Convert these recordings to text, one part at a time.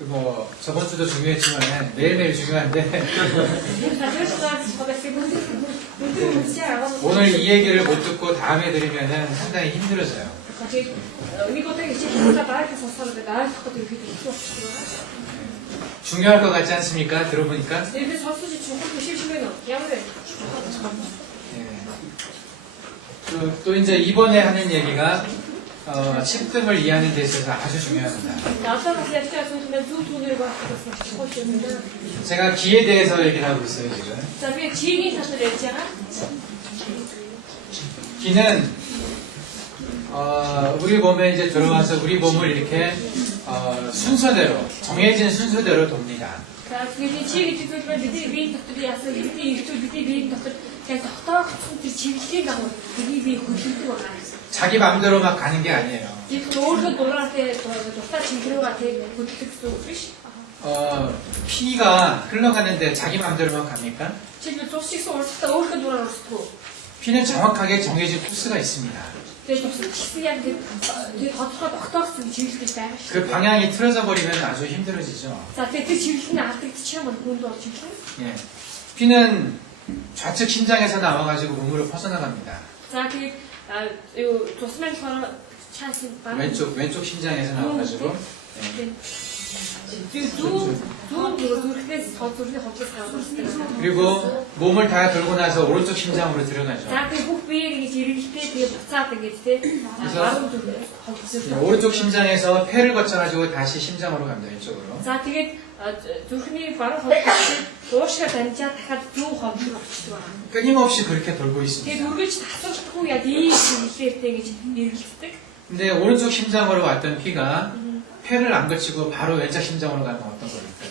뭐 저번 주도 중요했지만 매일매일 중요한데 오늘 이 얘기를 못 듣고 다음에 들으면 상당히 힘들어져요. 중요할 것 같지 않습니까? 들어보니까. 또 이제 이번에 하는 얘기가 10등을 이해하는 데 있어서 아주 중요합니다. 제가 기에 대해서 얘기를 하고 있어요, 지금. 기는 우리 몸에 이제 들어와서 우리 몸을 이렇게 순서대로, 정해진 순서대로 돕니다. 자기 마음대로 막 가는 게 아니에요. 피가 흘러가는데 자기 마음대로만 갑니까? 피는 정확하게 정해진 코스가 있습니다. 그 방향이 틀어져 버리면 아주 힘들어지죠. 예. 피는 좌측 심장에서 나와가지고 몸으로 퍼져나갑니다. 왼쪽 심장에서 나와가지고 그리고 몸을 다 돌고 나서 오른쪽 심장으로 들어가죠. 그래서 오른쪽 심장에서 폐를 거쳐가지고 다시 심장으로 갑니다. 왼쪽으로. 끊임없이 그렇게 돌고 있습니다. 근데 오른쪽 심장으로 왔던 피가 폐를 안 거치고 바로 왼쪽 심장으로 가면 어떤 겁니까?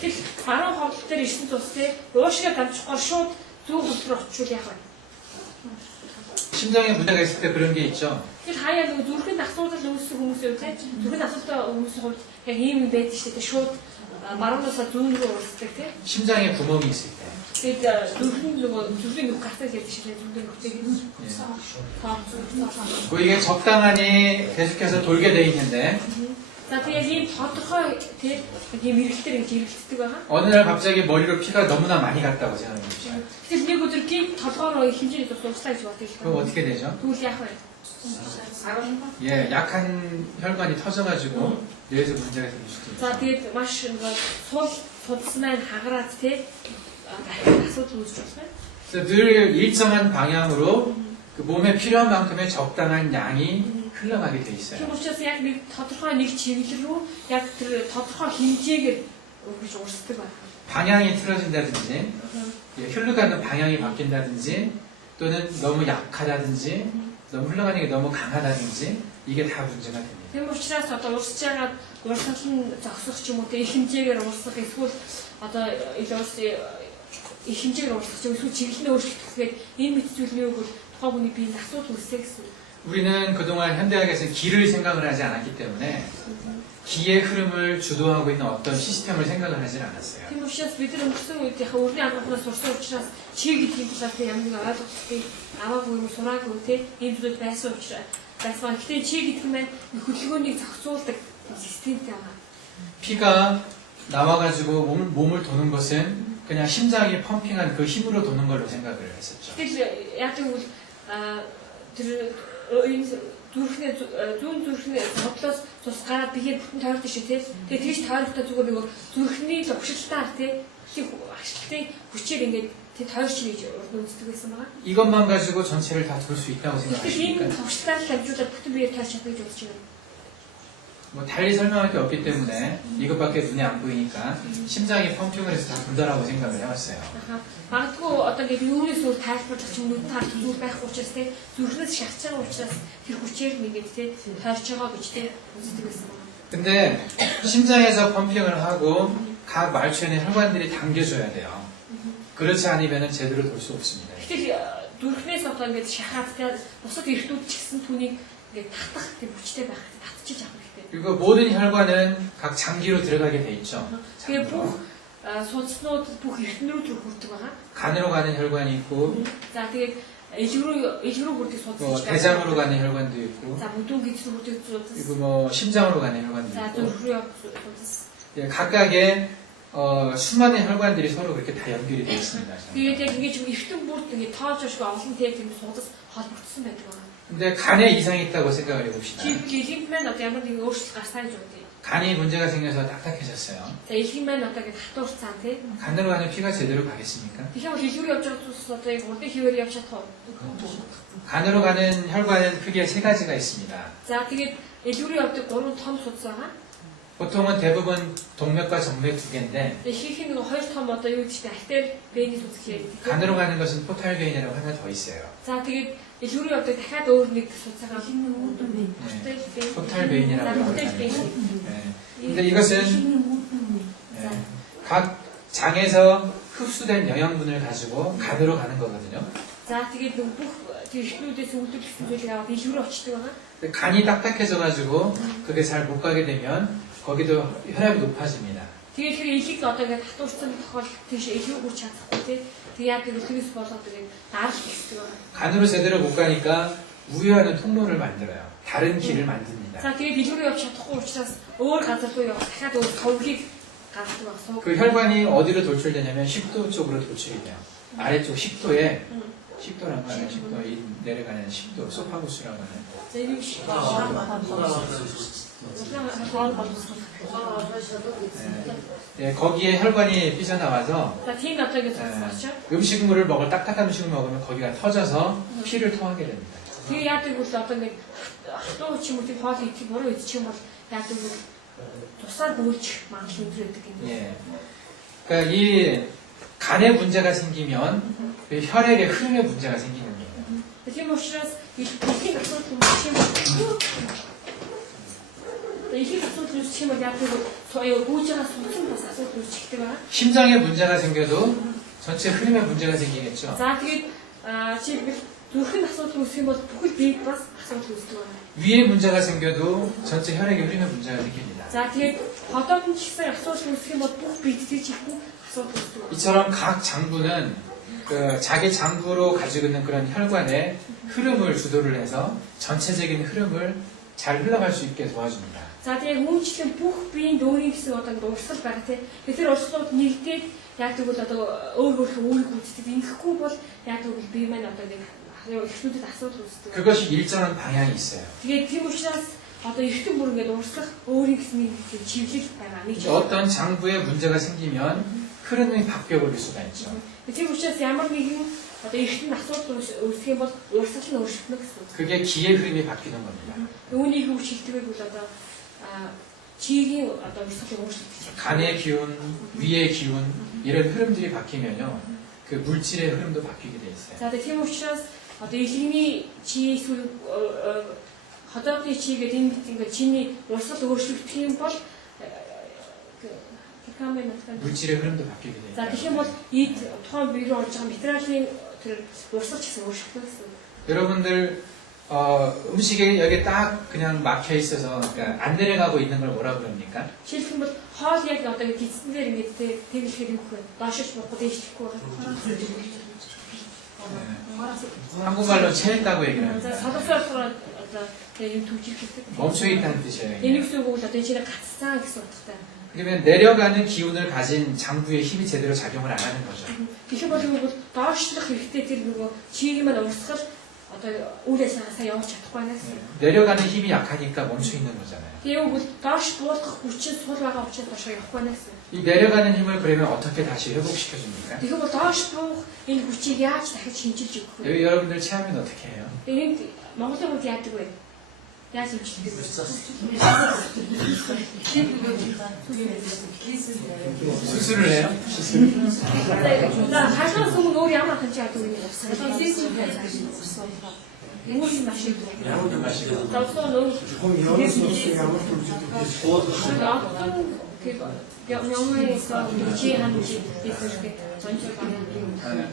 심장에 문제가 있을 때 그런 게 있죠. 심장에 구멍이 있을 때. 이게 적당하니 계속해서 돌게 돼 있는데 어느 날 갑자기 머리로 피가 너무나 많이 갔다고 생각해 보십시오. 그럼 어떻게 되죠? 예, 약한 혈관이 터져가지고 뇌에서 문제가 생길 수도 있죠. 늘 일정한 방향으로 그 몸에 필요한 만큼의 적당한 양이 흘러가게 돼 있어요. 방향이 틀어진다든지 흘러가는 방향이 바뀐다든지 또는 너무 약하다든지 너무 흘러가는 게 너무 강하다든지 이게 다 문제가 됩니다. 우리는 그동안 현대학에서 기를 생각을 하지 않았기 때문에 기의 흐름을 주도하고 있는 어떤 시스템을 생각을 하지 않았어요. 피가 나와가지고 몸을 도는 것은 그냥 심장이 펌핑한 그 힘으로 도는 걸로 생각을 했었죠. 이것만 가지고 전체를 다 돌 수 있다고 생각하십니까? 뭐 달리 설명할 게 없기 때문에 이것밖에 눈에 안 보이니까 심장이 펌핑을 해서 다 돈다라고 생각을 해왔어요. 근데 심장에서 펌핑을 하고 각 말초에 있는 혈관들이 당겨줘야 돼요. 그렇지 않으면 제대로 돌 수 없습니다. 그리고 모든 혈관은 각 장기로 들어가게 돼 있죠. 간으로 가는 혈관이 있고 대장으로 가는 혈관도 있고 그리고 뭐 심장으로 가는 혈관도 있고 예, 각각의 수많은 혈관들이 서로 그렇게 다 연결이 되어 있습니다. Тэгээд яг ингэж эртэн бүрт ингэ тоож ашиг олон тэг тийм судас холбогдсон байдаг. 근데 간에 이상이 있다고 생각을 해봅시다. Чи илгэн маань одоо ямар нэгэн өөрчлөлт гарсаа гэж бодъё. 간이 문제가 생겨서 딱딱해졌어요. За илгэн маань одоо ингэ хатуурцсан тий. 간으로 가는 피가 제대로 가겠습니까? Тэгэхээр илгүүр явж байгаа зүйлс одоо яг урдын хിവэр явж чадах уу? 간으로 가는 혈관은 크게 세 가지가 있습니다. За тэгээд илгүүрийн явдаг 3 том судас байгаа. 보통은 대부분 동맥과 정맥 두 개인데 Ихэнх нэг хоёр том одоо юу гэдэг чинь артерь вений судас гэдэг. 간으로 가는 것은 포탈베인이라고 하나 더 있어요. За тэгээд илгүүрийн явдаг дахиад өөр нэг судасгаа 포탈베인이라고 하거든요. 근데 이것은 각 장에서 흡수된 영양분을 가지고 간으로 가는 거거든요. За тэгээд бүх тэрхнүүдээс үүдэлсэн зүйлийг аваад илгүүр очдөг байгаа. 간이 딱딱해져가지고 그게 잘 못 가게 되면 거기도 혈압이 높아집니다. Тэгээд тэр илийг одоо ингэ хатуурсан тохиол тийш илгүүр хүрч чадахгүй тий. Тэгээд яг тэр төс болоод тэгээд дарал ихсдэг байгаа. 간으로 제대로 못 가니까 우회하는 통로를 만들어요. 다른 길을 만듭니다. За тэгээд илгүүр явж чадахгүй учраас өөр газар руу явах дахиад өөр товгийг гаргадаг байна. 그 혈관이 어디로 돌출되냐면 10도 쪽으로 돌출이 돼요. 아래쪽 10도에 10도란 말이에요. 10도 이 내려가는 10도 소파구스라고 하는. За энэ биш. 네, 거기에 혈관이 삐져나와서 За тийм одоо ингэ сонсож. 음식물을 먹을 딱딱한 음식을 먹으면 거기가 터져서 피를 토하게 됩니다. Тэгээ яадаг бол одоо ингэ хатуу ч юм уу тийм хоол идэх буруу идчих юм бол яадаг бол тусаар бөөлж магадлал өндөр байдаг юм. 예. 그러니까 이 간에 문제가 생기면 그 혈액의 흐름에 문제가 생기는 거예요. Тийм учраас их асуудал үүсчих юм бол яадаг бол соёо гүйж байгаа сүнсэн бас асуудал үүсчихдэг байна. 심장에 문제가 생겨도 전체 흐름에 문제가 생기겠죠. За тэгээд чи зүрхэнд асуудал үүсэх юм бол бүхэл биед бас асуудал үүсдэг байна. 위에 문제가 생겨도 전체 혈액의 흐름에 문제가 생깁니다. За тэгээд ходоод нь ч гэсэн асуудал үүсэх юм бол бүх биедтэй чихэн асуудал үүсдэг байна. 이처럼 각 장부는 그 자기 장부로 가지고 있는 그런 혈관의 흐름을 주도를 해서 전체적인 흐름을 잘 흘러갈 수 있게 도와줍니다. За тэгээд үүнчлэн бүх биеийн дөөрийн гэсэн одоо урсгал байгаа тийм. Тэгэхээр урсгалууд нэгдээд яг тэгвэл одоо өөр өөрхөн үүрэг үүсдэг. Ингэхгүй бол яг тэгвэл бие маань одоо нэг эхнүүдэд асуудал үүсдэг. 그것이 일정한 방향이 있어요. Тэгээд тийм учраас одоо эртэн бүр ингээд урсгах өөрийн гэсэн нэг чиглэл байгаа. Нэг 어떤 장부에 문제가 생기면 흐름이 바뀌어 버릴 수가 있죠. тийм учраас ямар нэгэн одоо эртэн асуудал үүсэх юм бол урсгал нь өөрчлөгдөнө гэсэн. 그게 기의 흐름이 바뀌는 겁니다. Үүнийг юу шилдэг бол одоо чигийн одоо урсгалыг өөрчлөгдөж. 간의 기운, 위의 기운 이런 흐름들이 바뀌면요. 그 물질의 흐름도 바뀌게 돼 있어요. За тийм учраас одоо илгэний чи эсвэл ходоодны чи гэдэг энэ мэт ингээд чиний урсгал өөрчлөгдөх юм бол 물질의 흐름도 바뀌게 돼 За 있어요. тэгэх юм бол ид тухайн бие рүү орж байгаа материалын тэр урсгал ч гэсэн өөрчлөгдөх гэсэн. 여러분들 음식에 여기 딱 그냥 막혀 있어서 그러니까 안 내려가고 있는 걸 뭐라 그럽니까? Жишээлх юм бол хоол яг одоо гидсэн дээр ингээд тэгэлхээр юм хөө доошч бохгүй дэжтэхгүй байгаа. 한국말로 체했다고 얘기를 За 합니다. солонгосоор одоо юм төвжих гэдэг. 멈춰 있다는 뜻이에요. Энэ үгс үг бол одоо энэ чинь гаццсан гэсэн утгатай. 그러면 내려가는 기운을 가진 장부의 힘이 제대로 작용을 안 하는 거죠. Тэгэхээр бол юу бол доошлох хэрэгтэй тэр нөгөө чийг маань урсгал одоо үйл ажиллагаасаа явуулж чадахгүй байна гэсэн. 내려가는 힘이 약하니까 멈춰 있는 거잖아요. Тэгээ юу бол доош буулгах хүчин сул байгаа учраас доошоо явахгүй байна гэсэн. 이 내려가는 힘을 그러면 어떻게 다시 회복시켜 줍니까? Тэгэхээр бол доош буух энэ хүчийг яаж дахиж шинжилж өгөх вэ? 여기 여러분들 체하면 어떻게 해요? Энд Монголын үед яадаг вэ? Яаж шинжилдэг вэ? 수술을 해요? За хашаас өмнө өөр ямар хэмжээ яадаг вэ? Үүний машин. 약을 마시고. Завсан өөр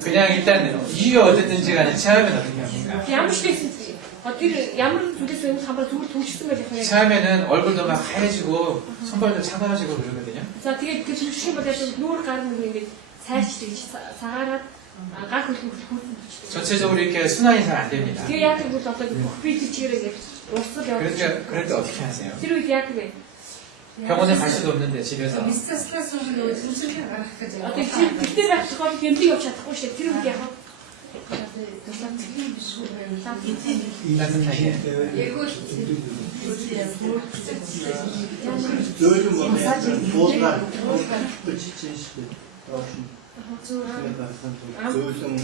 그냥 일단 이유가 어쨌든지 간에 체하면 어떻게 합니까? ямар ч гэсэн тэр ямар зүйлээс юм хамбар зүгээр төвчсөн байх юм. 체하면은 얼굴도 막 하얘지고 손발도 차가워지고 그러거든요. За тэгээд тэр төвчсөн бол яг нүүр гарна ингээд сайждаг цагаараад гар хөлбөр хүрсэн. 전체적으로 이렇게 순환이 잘 안 됩니다. Тэгээ яадаг бол одоо бүх бие чигээрээ урсгал явуулж. 그럴 때 어떻게 하세요? Тэр үед яадаг вэ? 병원에 갈 수도 없는데 집에서. Место стресса уже излучение А тэг чи тэгтээ байх тохиолдолд гэмтэг явж чадахгүй шүү дээ. Тэр үед яах вэ? 따뜻하게. Зөөлөн буулгаар бичиж зөөлөн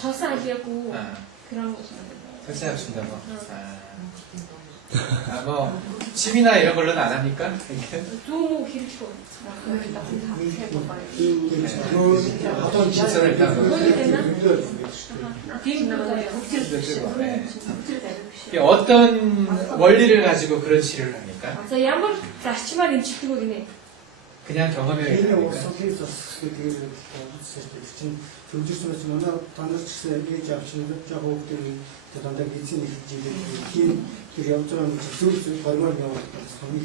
서서 하려고 아, 그런 설사약 준다고. 뭐 침이나 이런 걸로는 안 합니까? 좀 길고 신선을 일단 네. 이게 어떤 원리를 가지고 그런 치료를 합니까? 자, ямар зарчмаар эмчилдэг вэ гинэ? 그냥 경험에 의해서 Энэ 합니까? усгийн засгийн чинь төвжирсэн чинь манай танарч гэсэн ээж авчин жоо хүүхдийн дандаа гизний хэлжээ. Тэр явж байгаа нь зүйл болгоор яваад хамгийн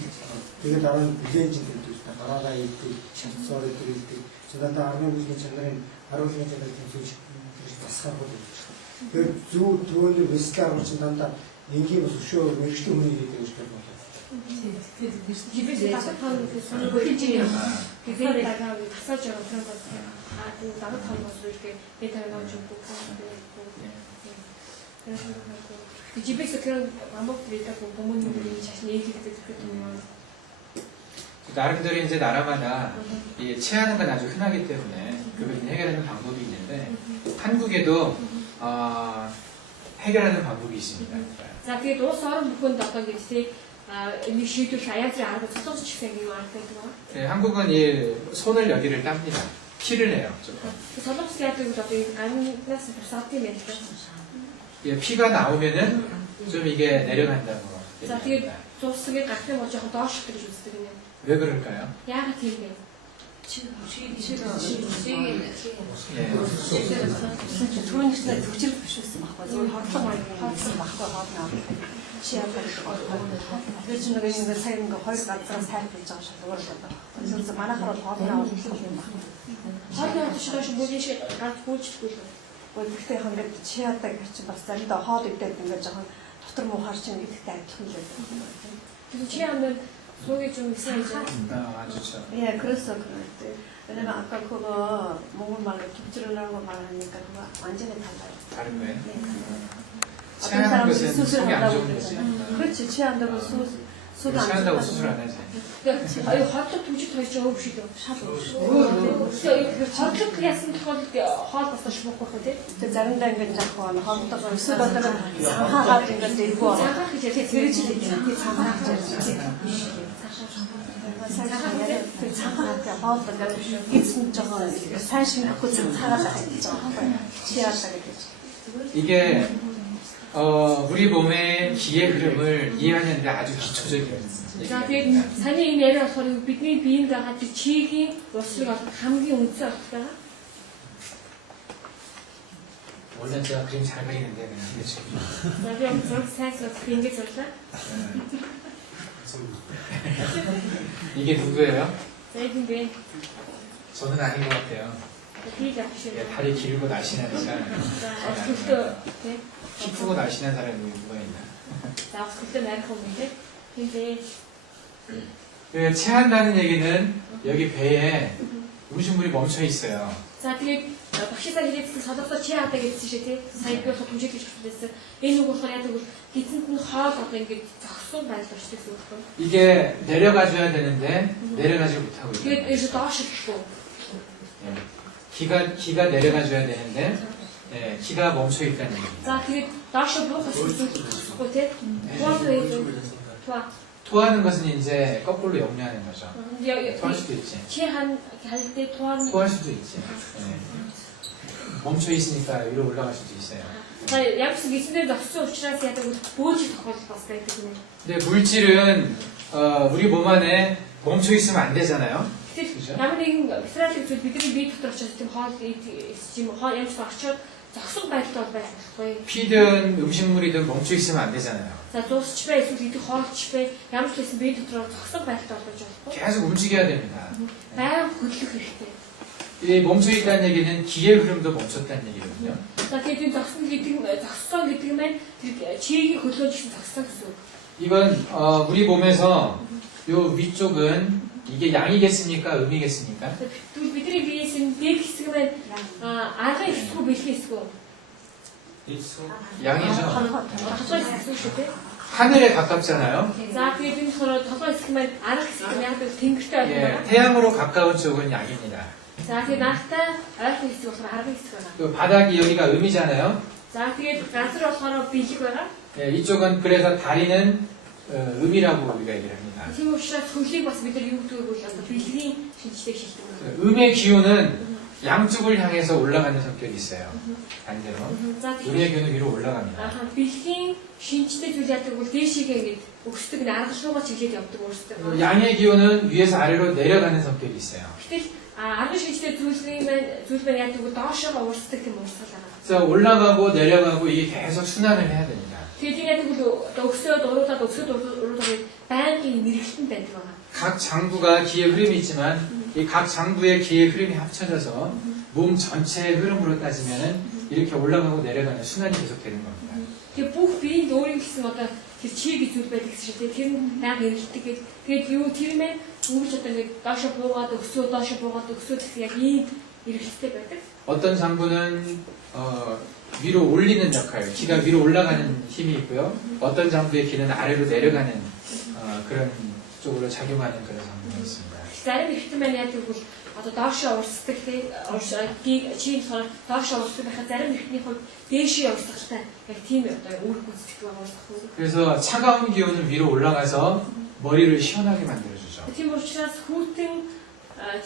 тэгээд дараа нь билээж гэдэг юм. Дараагаа ийдэг, шатсаар ийдэг. Цаадаа 10 жилийн чанарын 10 жилийн чанарын зүйл басхаа болов. Тэр зүү түүний вестар чинь дандаа энгийн бас өшөө мэрэгчтэй хүний гэдэг юм шиг байна. 집에서 따뜻한 그 손을 보이지 그게다가 마사지 그런 거 아주 따뜻한 것으로 이렇게 메탈 넣어주고 그런 생각하고 집에서 그런 방법들이 있다고 부모님들이 자신 얘기할 때 듣거든요. 나름대로 이제 나라마다 이 체하는 건 아주 흔하기 때문에 그걸 해결하는 방법이 있는데 한국에도 해결하는 방법이 있습니다. 자, 그게 또 서른 부분도 어떤 게 있지? 이 시도 자연스레 알아서 저도 식생이 왔다고. 네, 한국은 이 손을 여기를 땁니다. 피를 내요. 저도 식생이 저도 안 났을 때 사티면 예, 피가 나오면은 좀 이게 내려간다고 자, 얘기합니다. 저 속에 같은 거 조금 더 쉽게 줬거든요. 왜 그럴까요? 야가 되게. 예. Түрүүний чинь төгжил бишсэн байхгүй зөв хордлого хаалсан байхгүй хоолно. Шиапаа тэр чинь нэг ингэ сайн ингээ хоёр газраас тайлбарлаж байгаа шиг зүгээр л байна. Зөв манайхаар бол хоолно авах юм байна. Хоолны төшөөш бүлэш ганц гүйцэтгэл. Гэхдээ яг ингээд чи яадаг гэж чинь бас заримдаа хоол идээд ингээ жоохон дотор муухаар чинь гэдэгтэй адилхан л байна. 그래서 취하면 속이 좀 이상하죠. 아, 좋죠. 예, 그래서 그럴 왜냐면 아까 그거 몽골말로 깁질이라고 말하니까 그거 완전히 달라요. 다른 거예요? 네, 달라요. 체하는 것은 속이 안 좋은 거지. 그렇지, 취한다고 속이 안 체한다고 좋다고. 수술 안 하지. 그러니까 이 хоолтой түнжид хоёр ч өвшөйдөө шал өвшөө. хоолтой яасан тохиолдолд хоол бас шуухах байх тийм. 그 자른다 ингээд 자꾸 허벅다가 수다다가 상하가 ингээд 들고 장ах гэж яг 그렇지, 이렇게 상하죠. 그 상하가 허벅다가 있으면 저거 산신 갖고 좀 살아가 있죠. 취하다가 되죠. 이게 우리 몸의 기의 흐름을 이해하는 데 아주 기초적인 За 얘기입니다. тэгээд саний энэ яриа болохоор бидний биеинд байгаа тэр чигийн урсгалыг хамгийн үндсэн авахтаа. 원래 제가 그림 잘 그리는데 그냥 그렇죠. За би 엄청 сайнс ингэж зурлаа. 이게 누구예요? За энэ бэ. 저는 아닌 것 같아요. Би явчих 예, шиг. 다리 길고 날씬한 사람. За өсөлтөө тийм. 키 크고 날씬한 사람이 누가 있나? За өсөлтөө найрах юм тийм. 근데 그 체한다는 얘기는 여기 배에 음식물이 멈춰 있어요. за тэгээд багшаа хэлээдсэн солонгосоор чи яадаг гэсэн шиг тийм. Сая би бас хүнжиж хэлсэн. Энэ үг болохоор яадаг бол эзэнт нь хоол одоо ингэж зогсон байдал болчихсон гэсэн үг байна. 이게 내려가줘야 되는데 내려가지 못하고 Тэгээд 있어요. энэ доош ирэхгүй. 기가 내려가줘야 되는데 기가 멈춰 있다는 얘기입니다. За тэгээд доош буух хэрэггүй тийм. Туа 토하는 것은 이제 거꾸로 역류하는 거죠. 토할 수도 있지. 체한 할때 토하는 토할 수도 있지. 멈춰 있으니까 위로 올라갈 수도 있어요. 자 약속 있는데 납수 учраас яадаг бөөж тохиолдол бас байдаг юм. 근데 물질은 우리 몸 안에 멈춰 있으면 안 되잖아요. Тэгэхээр ямар нэгэн физиологи зүйл бидний бие дотор очиж тийм хоол ийм хоол ямарч очиод зогсох байдал бол байж болохгүй. 피든 음식물이든 멈춰 있으면 안 되잖아요. За дуусч бай эсвэл идэх хоолч бай ямар ч байсан бие дотор зогсох байдал болж болохгүй. 계속 움직여야 됩니다. байнга хөдлөх хэрэгтэй. 이 멈춰 있다는 얘기는 기의 흐름도 멈췄다는 얘기거든요. За тэгээд зогсон гэдэг нь тэр чигийн хөдлөөж гэсэн зогсон гэсэн үг. 이건 우리 몸에서 요 위쪽은 이게 양이겠습니까? 음이겠습니까? Тэгвэл бидний биеэс энэ дээд хэсэг маань аргын хэсэг үү бэлгийн хэсэг үү? 양이죠. Толгой хэсэг шүү дээ. 하늘에 가깝잖아요. За тэгээд энэ болохоор толгой хэсэг маань арга хэсэг нь яг л тэнгэртэй 예, байна. 태양으로 가까운 쪽은 양입니다. За тэгээд наахтай арга хэсэг болохоор арга хэсэг байна. 그 바닥이 여기가 음이잖아요. За тэгээд газар болохоор бэлэг байгаа. 예, 이쪽은 그래서 다리는 음이라고 우리가 얘기를 합니다. Тийм учраас хөлийг бас бид нар юу гэдгийг бол одоо бэлгийн шинжтэй шилдэг байна. 음의 기운은 양쪽을 향해서 올라가는 성격이 있어요. 반대로. За тэгэхээр 음의 기운은 위로 올라갑니다. бэлгийн шинжтэй зүйл яадаг бол дээшээгээ ингэж өгсдөг нь арга руугаа чиглээд явдаг өөрсдөө. 양의 기운은 위에서 아래로 내려가는 성격이 있어요. Гэтэл арга шинжтэй зүйл маань яадаг бол доошоо уурсдаг тийм уурсгал байгаа. 그래서 올라가고 내려가고 이게 계속 순환을 해야 됩니다. Тэгээд яадаг бол өксөд уруудаад байнгын мэрэгчлэн байдаг байгаа. 각 장부가 기의 흐름이 있지만 이 각 장부의 기의 흐름이 합쳐져서 몸 전체의 흐름으로 따지면 이렇게 올라가고 내려가는 순환이 계속 되는 겁니다. Тэгээд бүх биеийн өөрийн гэсэн одоо тэр чиг зүйл байдаг гэсэн чинь тэр нь яг эргэлдэг. Тэгээд юу тэр мэн өнгөч одоо нэг доошо буугаад өксөд гэсэн яг ийм эргэлттэй байдаг. 어떤 장부는 위로 올리는 역할, 기가 위로 올라가는 힘이 있고요. 어떤 장부의 기는 아래로 내려가는 그런 쪽으로 작용하는 그런 장부가 있습니다. Зарим ихтэй маань яадаг бол одоо доошоо урсдаг тийм чинь доошоо урсдаг байхад зарим ихний хувьд дээшээ явсгалтай яг тийм одоо үүрэг гүйцэтгэдэг байгаа болох. 그래서 차가운 기운은 위로 올라가서 머리를 시원하게 만들어주죠. Тийм учраас хүүтэн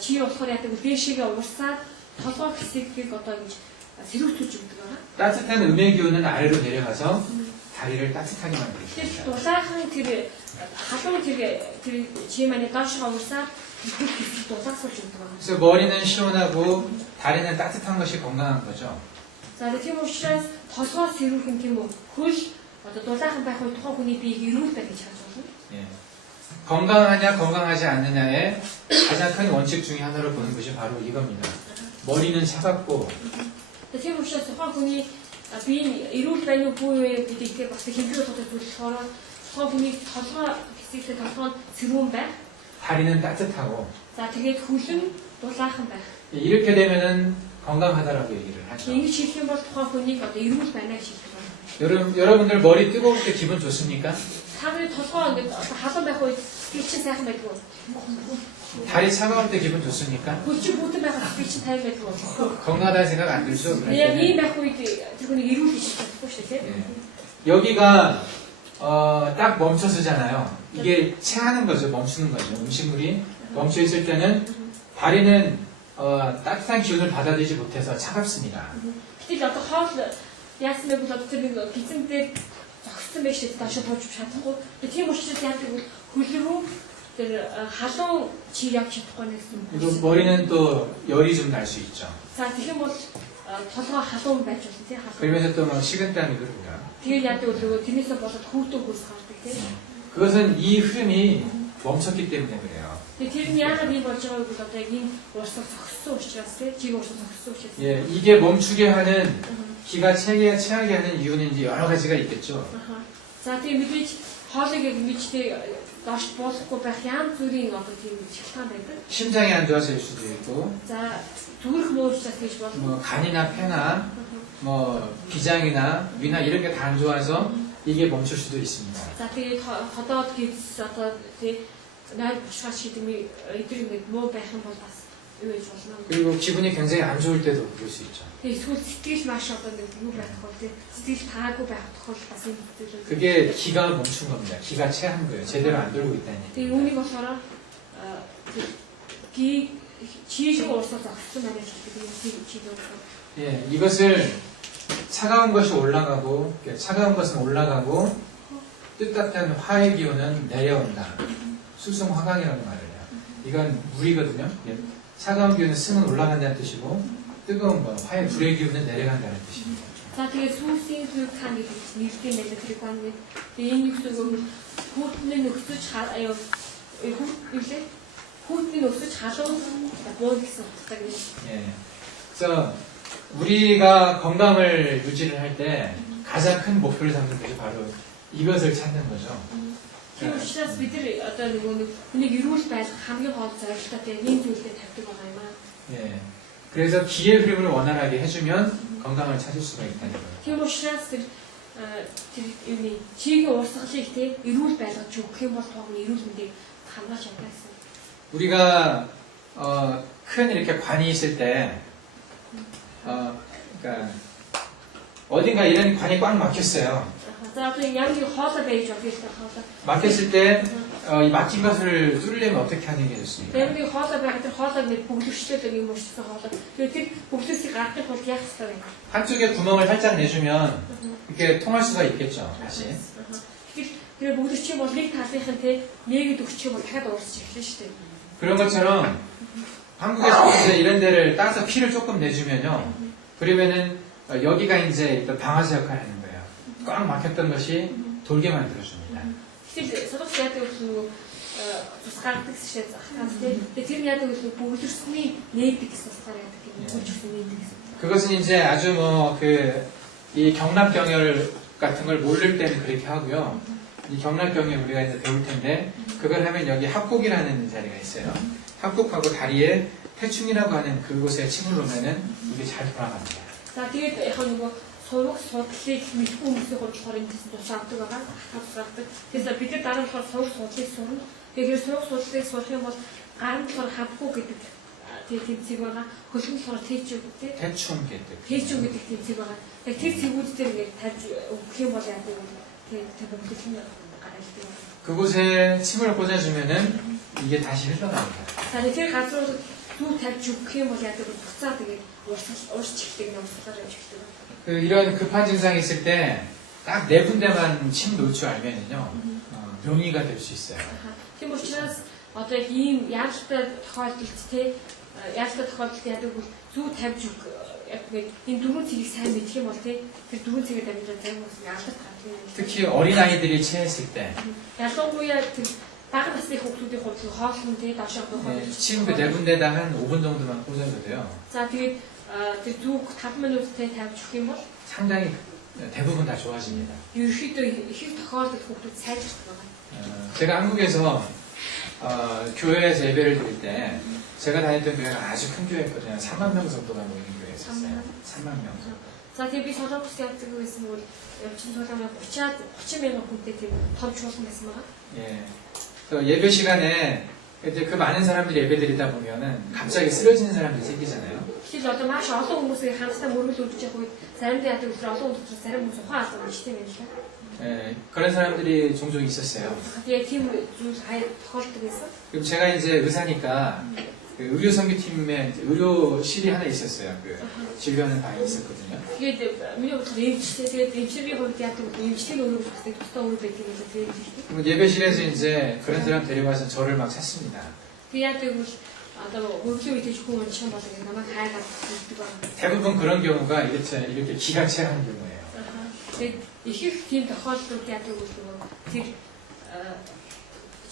чи болохоор яадаг бол дээшээгээ урсаад толгой хэсгийг одоо ингэж сэрүүцүүлж өгдөг байгаа. 따뜻한 음의 기운은 아래로 내려가서 다리를 따뜻하게 Тэгэхээр 만들어줍니다. дулаахан тэр халуун тэр чи маань доошоо урсаад бүх хэсгийг дулаасуулж өгдөг байгаа. 그래서 머리는 시원하고 다리는 따뜻한 것이 건강한 거죠. За тийм учраас толгой сэрүүхэн тийм үү хөл одоо дулаахан байх үед тухайн хүний биеийг эрүүл байх гэж харж байна. 예. 건강하냐 건강하지 않느냐의 가장 큰 원칙 중에 하나로 보는 것이 바로 이겁니다. 머리는 차갑고 Тийм учраас тухайн хүний биеийн эрүүл байна уу буй вэ гэдэгтэй бас хэмжээ тодорхой зүйл болохоор тухайн хүний толгой хэсэгтэй толгой нь сэрүүн байх. 다리는 따뜻하고 За тэгээд хөлн дулаахан байх. 이렇게 되면은 건강하다라고 얘기를 하죠. Ингэж хэлэх юм бол тухайн хүнийг одоо эрүүл байна гэж хэлэх байна. 여러분들 머리 뜨거울 때 기분 좋습니까? Та нарын толгой ингээд халуун байх үед сэтгэл чинь сайхан байдаг уу? 다리 차가울 때 기분 좋습니까? Хөлчин бүтэн байхад сэтгэл чинь тайван байдаг уу? 건강하다는 생각 안 들죠? 그럴 Яг ийм 때는. байх үед тэр хүнийг эрүүл гэж хэлэхгүй шүү дээ. 예. 여기가 딱 멈춰서잖아요. 이게 체하는 거죠. 멈추는 거죠. 음식물이 멈춰 있을 때는 다리는 따뜻한 기운을 받아들이지 못해서 차갑습니다. Гэтэл одоо хоол яасан бэ бол одоо тэр нэг гизэмдээ зогссон байж дээ доошо бууж чадахгүй. Тийм учраас яадаг бол хөл рүү тэр халуун чи явж чадахгүй гэсэн. 그리고 머리는 또 열이 좀 날 수 있죠. За тэгэх юм бол толгой халуун байж болно тийм халуун. 그러면서 또 막 식은땀이 흐릅니다. Тэгээд яадаг бол тэрнээсээ болоод хүүтэн хөлс гардаг тийм. 그것은 이 흐름이 멈췄기 때문에 그래요. Тэгээд тэр нь яагаад ийм болж байгааг бол одоо яг энэ урсгал зогссон учраас тийм жиг урсгал зогссон учраас. 예, 이게 멈추게 하는 기가 체하게 하는 이유는 이제 여러 가지가 있겠죠. За тийм мэдээж хоолыг яг мэдтэй доош буулгахгүй байх янз бүрийн одоо тийм шалтгаан байдаг. 심장이 안 좋아서일 수도 있고, За зүрх муу учраас гэж болно. 뭐 간이나 폐나, 뭐 비장이나 위나 이런 게 다 안 좋아서 이게 멈출 수도 있습니다. За тэгээд ходоод гидс одоо тийм найд бушгаш хийдэмий эдгээр ингэ муу байх юм бол бас юу гэж болно. 그리고 기분이 굉장히 안 좋을 때도 그럴 수 있죠. Тэгээд эсвэл сэтгэл маш одоо ингэ юу байх вэ тийм сэтгэл таагүй байх тохиол бас юм хэлдэг. 그게 기가 멈춘 겁니다. 기가 체한 거예요. 제대로 안 돌고 있다는 얘기. Тэгээд үүнийг болохоор чийлэг уурсах зогссон байна гэж хэлдэг. чийлэг уурсах. 예, 이것을 차가운 것이 올라가고, 차가운 것은 올라가고, 뜨뜻한 화의 기운은 내려온다. 수승화강이라는 말을 해요. 이건 물이거든요. 예, 차가운 기운은 승은 올라간다는 뜻이고, 뜨거운 거, 화의 불의 기운은 내려간다는 뜻입니다. За тэгээд сүүсийн зүг хаан гэж нэртэй байдаг тэр хаан нэг энэ юу гэсэн үг хүүтний нөхцөж хүүтний нөхцөж халуун буу гэсэн утгатай гэж. 예. 그래서 우리가 건강을 유지를 할 때 가장 큰 목표를 삼는 것이 바로 이것을 찾는 거죠. Тийм учраас бид нар одоо нэг хүнийг эрүүл байлгах хамгийн гол зорилготой ийм зүйлээр тавьдаг байгаа юм аа. 예. 그래서 기의 흐름을 원활하게 해주면 건강을 찾을 수가 있다는 거예요. Тийм учраас тэр юуны чигийн урсгалыг те эрүүл байлгаж өгөх юм бол тухайн эрүүл мэндийг хамгаалж явах гэсэн. 우리가 큰 이렇게 관이 있을 때, 그러니까 어딘가 이런 관이 꽉 막혔어요. За одоо ямар нэг хоолой байж байгаа юм хоолой. 막혔을 때 이 막힌 것을 뚫으려면 어떻게 하는 게 좋습니까? Тэр нэг хоолой байгаад тэр хоолойг нэг бүгдвчтэй нэг юм уурсан хоолой. Тэгээд тэр бүгдвчийг гаргахын тулд яах ёстой вэ? 한쪽에 구멍을 살짝 내주면 이렇게 통할 수가 있겠죠, 다시. Тэр бүгдвчийн бол нэг талынх нь те нэгэд өгчих юм бол дахиад уурсч эхэлнэ шүү дээ. 그런 것처럼 한국에서 이제 이런 데를 따서 피를 조금 내주면요. 그러면은 여기가 이제 방아쇠 역할을 하는 거예요. 꽉 막혔던 것이 돌게 만들어줍니다. Тэгэхээр содогч яадаг гэсэн тусгаардаг шээ захтаа те. Тэр яадаг гэсэн бүгдвчний нээдэг гэсэн тусгаар яадаг юм. бүгдвчний нээдэг гэсэн. 그것은 이제 아주 이 경락경열 같은 걸 모를 때는 그렇게 하고요. 이 경락경열 우리가 이제 배울 텐데 그걸 하면 여기 합곡이라는 자리가 있어요. 합곡하고 다리에 태충이라고 하는 그곳에 침을 놓으면은 이게 잘 돌아갑니다. За тэгээд яг нөгөө сувг судлалыг мэдгүй хүмүүсийн хувьд энэ тусаардаг байгаа. Тусаардаг. Тэгэхээр бид нар дараа нь болохоор сувг судлалыг сурна. Тэгэхээр сувг судлалыг сурах юм бол гарын болохоор хавгүй гэдэг тэмцээг байгаа. Хөлн болохоор тэйчүү гэдэг. 태충 гэдэг. Тэйчүү гэдэг тэмцээг байгаа. Яг тэр цэгүүд дээр ингээд тавьж өгөх юм бол яадаг вэ? тэр хөлн гаралтай. 그곳에 침을 꽂아주면은 이게 다시 흘러갑니다. За тэр газрууд зүү тавьж өгөх юм бол яадаг вэ? буцаа тэгээд уурч ихтэй нэмсэлээр явж ихтэй. 이런 급한 증상이 있을 때 딱 네 군데만 침 놓을 줄 알면은요 병이가 될 수 있어요. Тийм учраас одоо ийм яалттай тохиолдолд те яалттай тохиолдолд яадаг бол зүү тавьж өг яг энэ дөрвөн цэгийг сайн мэдэх юм бол те тэр дөрвөн цэгээр дамжуулаад зарим хүмүүс яалтад гардаг юм. 특히 어린 아이들이 체했을 때 ялангуяа тэр бага насны хүүхдүүдийн хувьд хоолн те доошоо хоолн 침 그 네 군데다 한 5분 정도만 꽂아도 돼요. За тэгээд тэр зүүг 5 минуттай тавьж өгөх юм бол 상당히 대부분 다 좋아집니다. ерөөхдөө их тохиолдолд хүүхдүүд сайжирдаг байгаа. 제가 한국에서 교회에서 예배를 드릴 때 제가 다녔던 교회가 아주 큰 교회였거든요. 3만 명 정도가 모이는 교회였어요. 3만 명. За тэгээд би солонгос явдаг байсан бол явчин солонгос 30 мянган хүнтэй тийм том чуулган байсан байгаа. 예. 그래서 예배 시간에 이제 그 많은 사람들이 예배 드리다 보면은 갑자기 쓰러지는 사람들이 생기잖아요. Тэгэхээр одоо маш олон хүмүүсийн хамтдаа мөргөл өргөж явах үед заримдаа яадаг болохоор олон хүмүүс зарим хүмүүс ухаан алсан гэж тийм байлаа. 예, 그런 사람들이 종종 있었어요. Тэгээд тийм зүйл хай тохиолдог байсан. 그럼 제가 이제 의사니까 그 의료선교팀에 의료실이 하나 있었어요. 그 진료하는 방이 있었거든요. Тэгээд миний хувьд эмчтэй тэгээд эмчний хувьд яадаг эмчтэй өөрөө бүсдэг тусдаа өөрөө байдаг юм л тийм. 그럼 예배실에서 이제 그런 사람 데려와서 저를 막 찾습니다. Тэгээд яадаг бол одоо өргөлийн үед ч хүн онцгой болоо намайг хайгаад ирдэг байна. 대부분 그런 경우가 이렇게 기가 차한 경우예요. Тэгээд их тийм тохиолдлууд яадаг бол тэр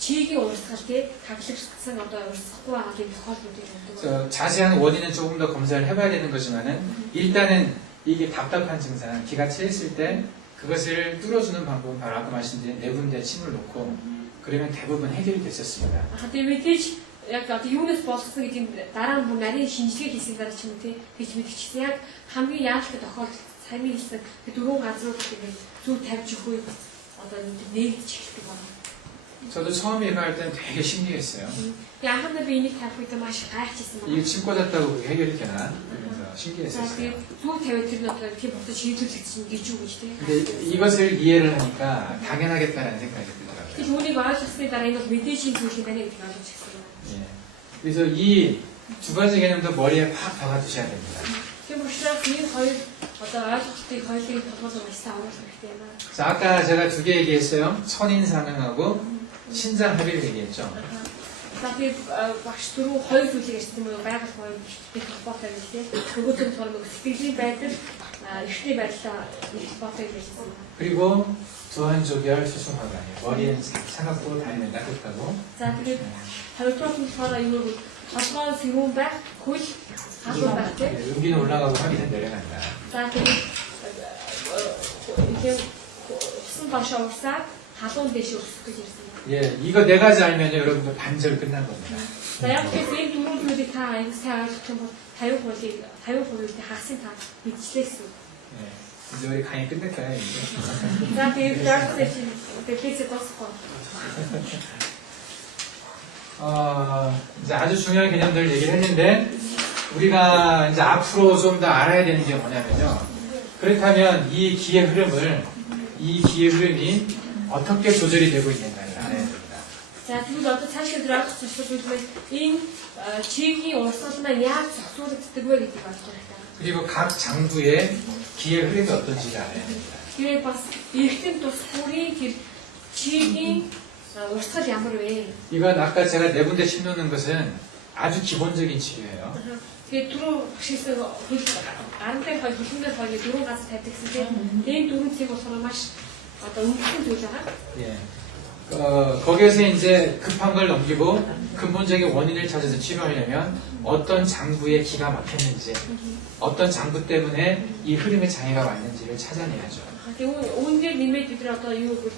чигийн урсгал тий тавлагдсан одоо урсгахгүй байгаа тийм тохиолдлуудыг байдаг. 그래서 자세한 원인은 조금 더 검사를 해봐야 되는 거지만은 일단은 이게 답답한 증상, 기가 차있을 때 그것을 뚫어주는 방법은 바로 아까 말씀드린 네 군데 침을 놓고 그러면 대부분 해결이 됐었습니다. Тэгээд мэдээж яг одоо юунаас болсон гэдэг нь дараа нь бүр нарийн шинжилгээ хийсэн дараа ч юм уу гэж мэдчихсэн. Яг хамгийн яалттай тохиолдолд сайн хэлсэн тэр дөрвөн газрууд тэгээд зүг тавьж өгөө одоо нэгдэж эхэлдэг байна. 저도 처음에 예방할 때는 되게 신기했어요. Яахад би энийг тавих үед маш гайхажсэн 이게 байна. 침 꽂았다고 그게 해결이 되나? 그래서 За 신기했었어요. тэгээд зүг тавиад тэр нь одоо тийм бодож шийдвэрлэгдсэн гэж юу гэж тийм. 근데 이것을 이해를 하니까 당연하겠다는 생각이 들더라고요. Тэр үүнийг ойлгосны дараа энэ бол мэдээжийн зүйл юм байна гэдэг ойлгож ирсэн байна. 예. 그래서 이 두 가지 개념도 머리에 팍 박아두셔야 됩니다. Тийм учраас энэ хоёр одоо ойлголтыг хоёулыг тодорхойлох хэрэгтэй авах хэрэгтэй юм аа. 자, 아까 제가 두 개 얘기했어요. 선인상응하고 신장합의를 얘기했죠. За тэгээд багш дөрөв хоёр зүйлийг ярьсан юм уу? Байгаль хоёр их холбоотой юм тийм. Нөгөөт нь болохоор нэг сэтгэлийн байдал, эрхний байдлаа их холбоотой гэж ярьсан. 그리고 두한조결 수송화관이에요. 머리엔 사각고 다리는 따뜻하고. За тэгээд хоёрдугаар нь болохоор юу вэ? толгой сэрүүн байх, хөл халуун байх тийм. 여기는 올라가고 허리는 내려간다. За тэгээд ихэм усан доошоо урсаад халуун дэш өрсөх гэж ярьсан. 예, 이거 네 가지 알면요, 여러분들 반절 끝난 겁니다. За яг тэгэхээр энэ дөрвөн зүйлийг та аяг сайн ойлгох юм бол 50% хагасыг та мэдчихлээ гэсэн. 예, 이제 우리 강의 끝낼까요, 이제? За тэгээд яг 세션 대표세 떴고. 이제 아주 중요한 개념들 얘기를 했는데, 우리가 이제 앞으로 좀 더 알아야 되는 게 뭐냐면요. 그렇다면 이 기의 흐름이 어떻게 조절이 되고 있는가를 알아야 됩니다. За тэгвэл одоо цаашаа 들어가서 зөвшөөрөл энэ чигийн урсгал маань яаж зохицуулагддаг вэ гэдгийг олж байна. 그리고 각 장부의 기의 흐름이 어떤지를 알아야 됩니다. Тэгээд бас эргэтэн тус бүрийн тэр чигийн урсгал ямар вэ? 이건 아까 제가 네 군데 침놓는 것은 아주 기본적인 치료예요. Тэгээд түрүү багшээсээ гарантай хой хөлбөмбөөр хойны дөрвөн ганц тавьдаг гэсэн чинь энэ дөрвөн цэг болохоор маш одоо үнэтэй зүйл байгаа. 예. 거기에서 이제 급한 걸 넘기고 근본적인 원인을 찾아서 치료하려면 어떤 장부에 기가 막혔는지, 어떤 장부 때문에 이 흐름에 장애가 왔는지를 찾아내야죠. Тэгээд үүнээр нэмээд бид нар одоо юу гэвэл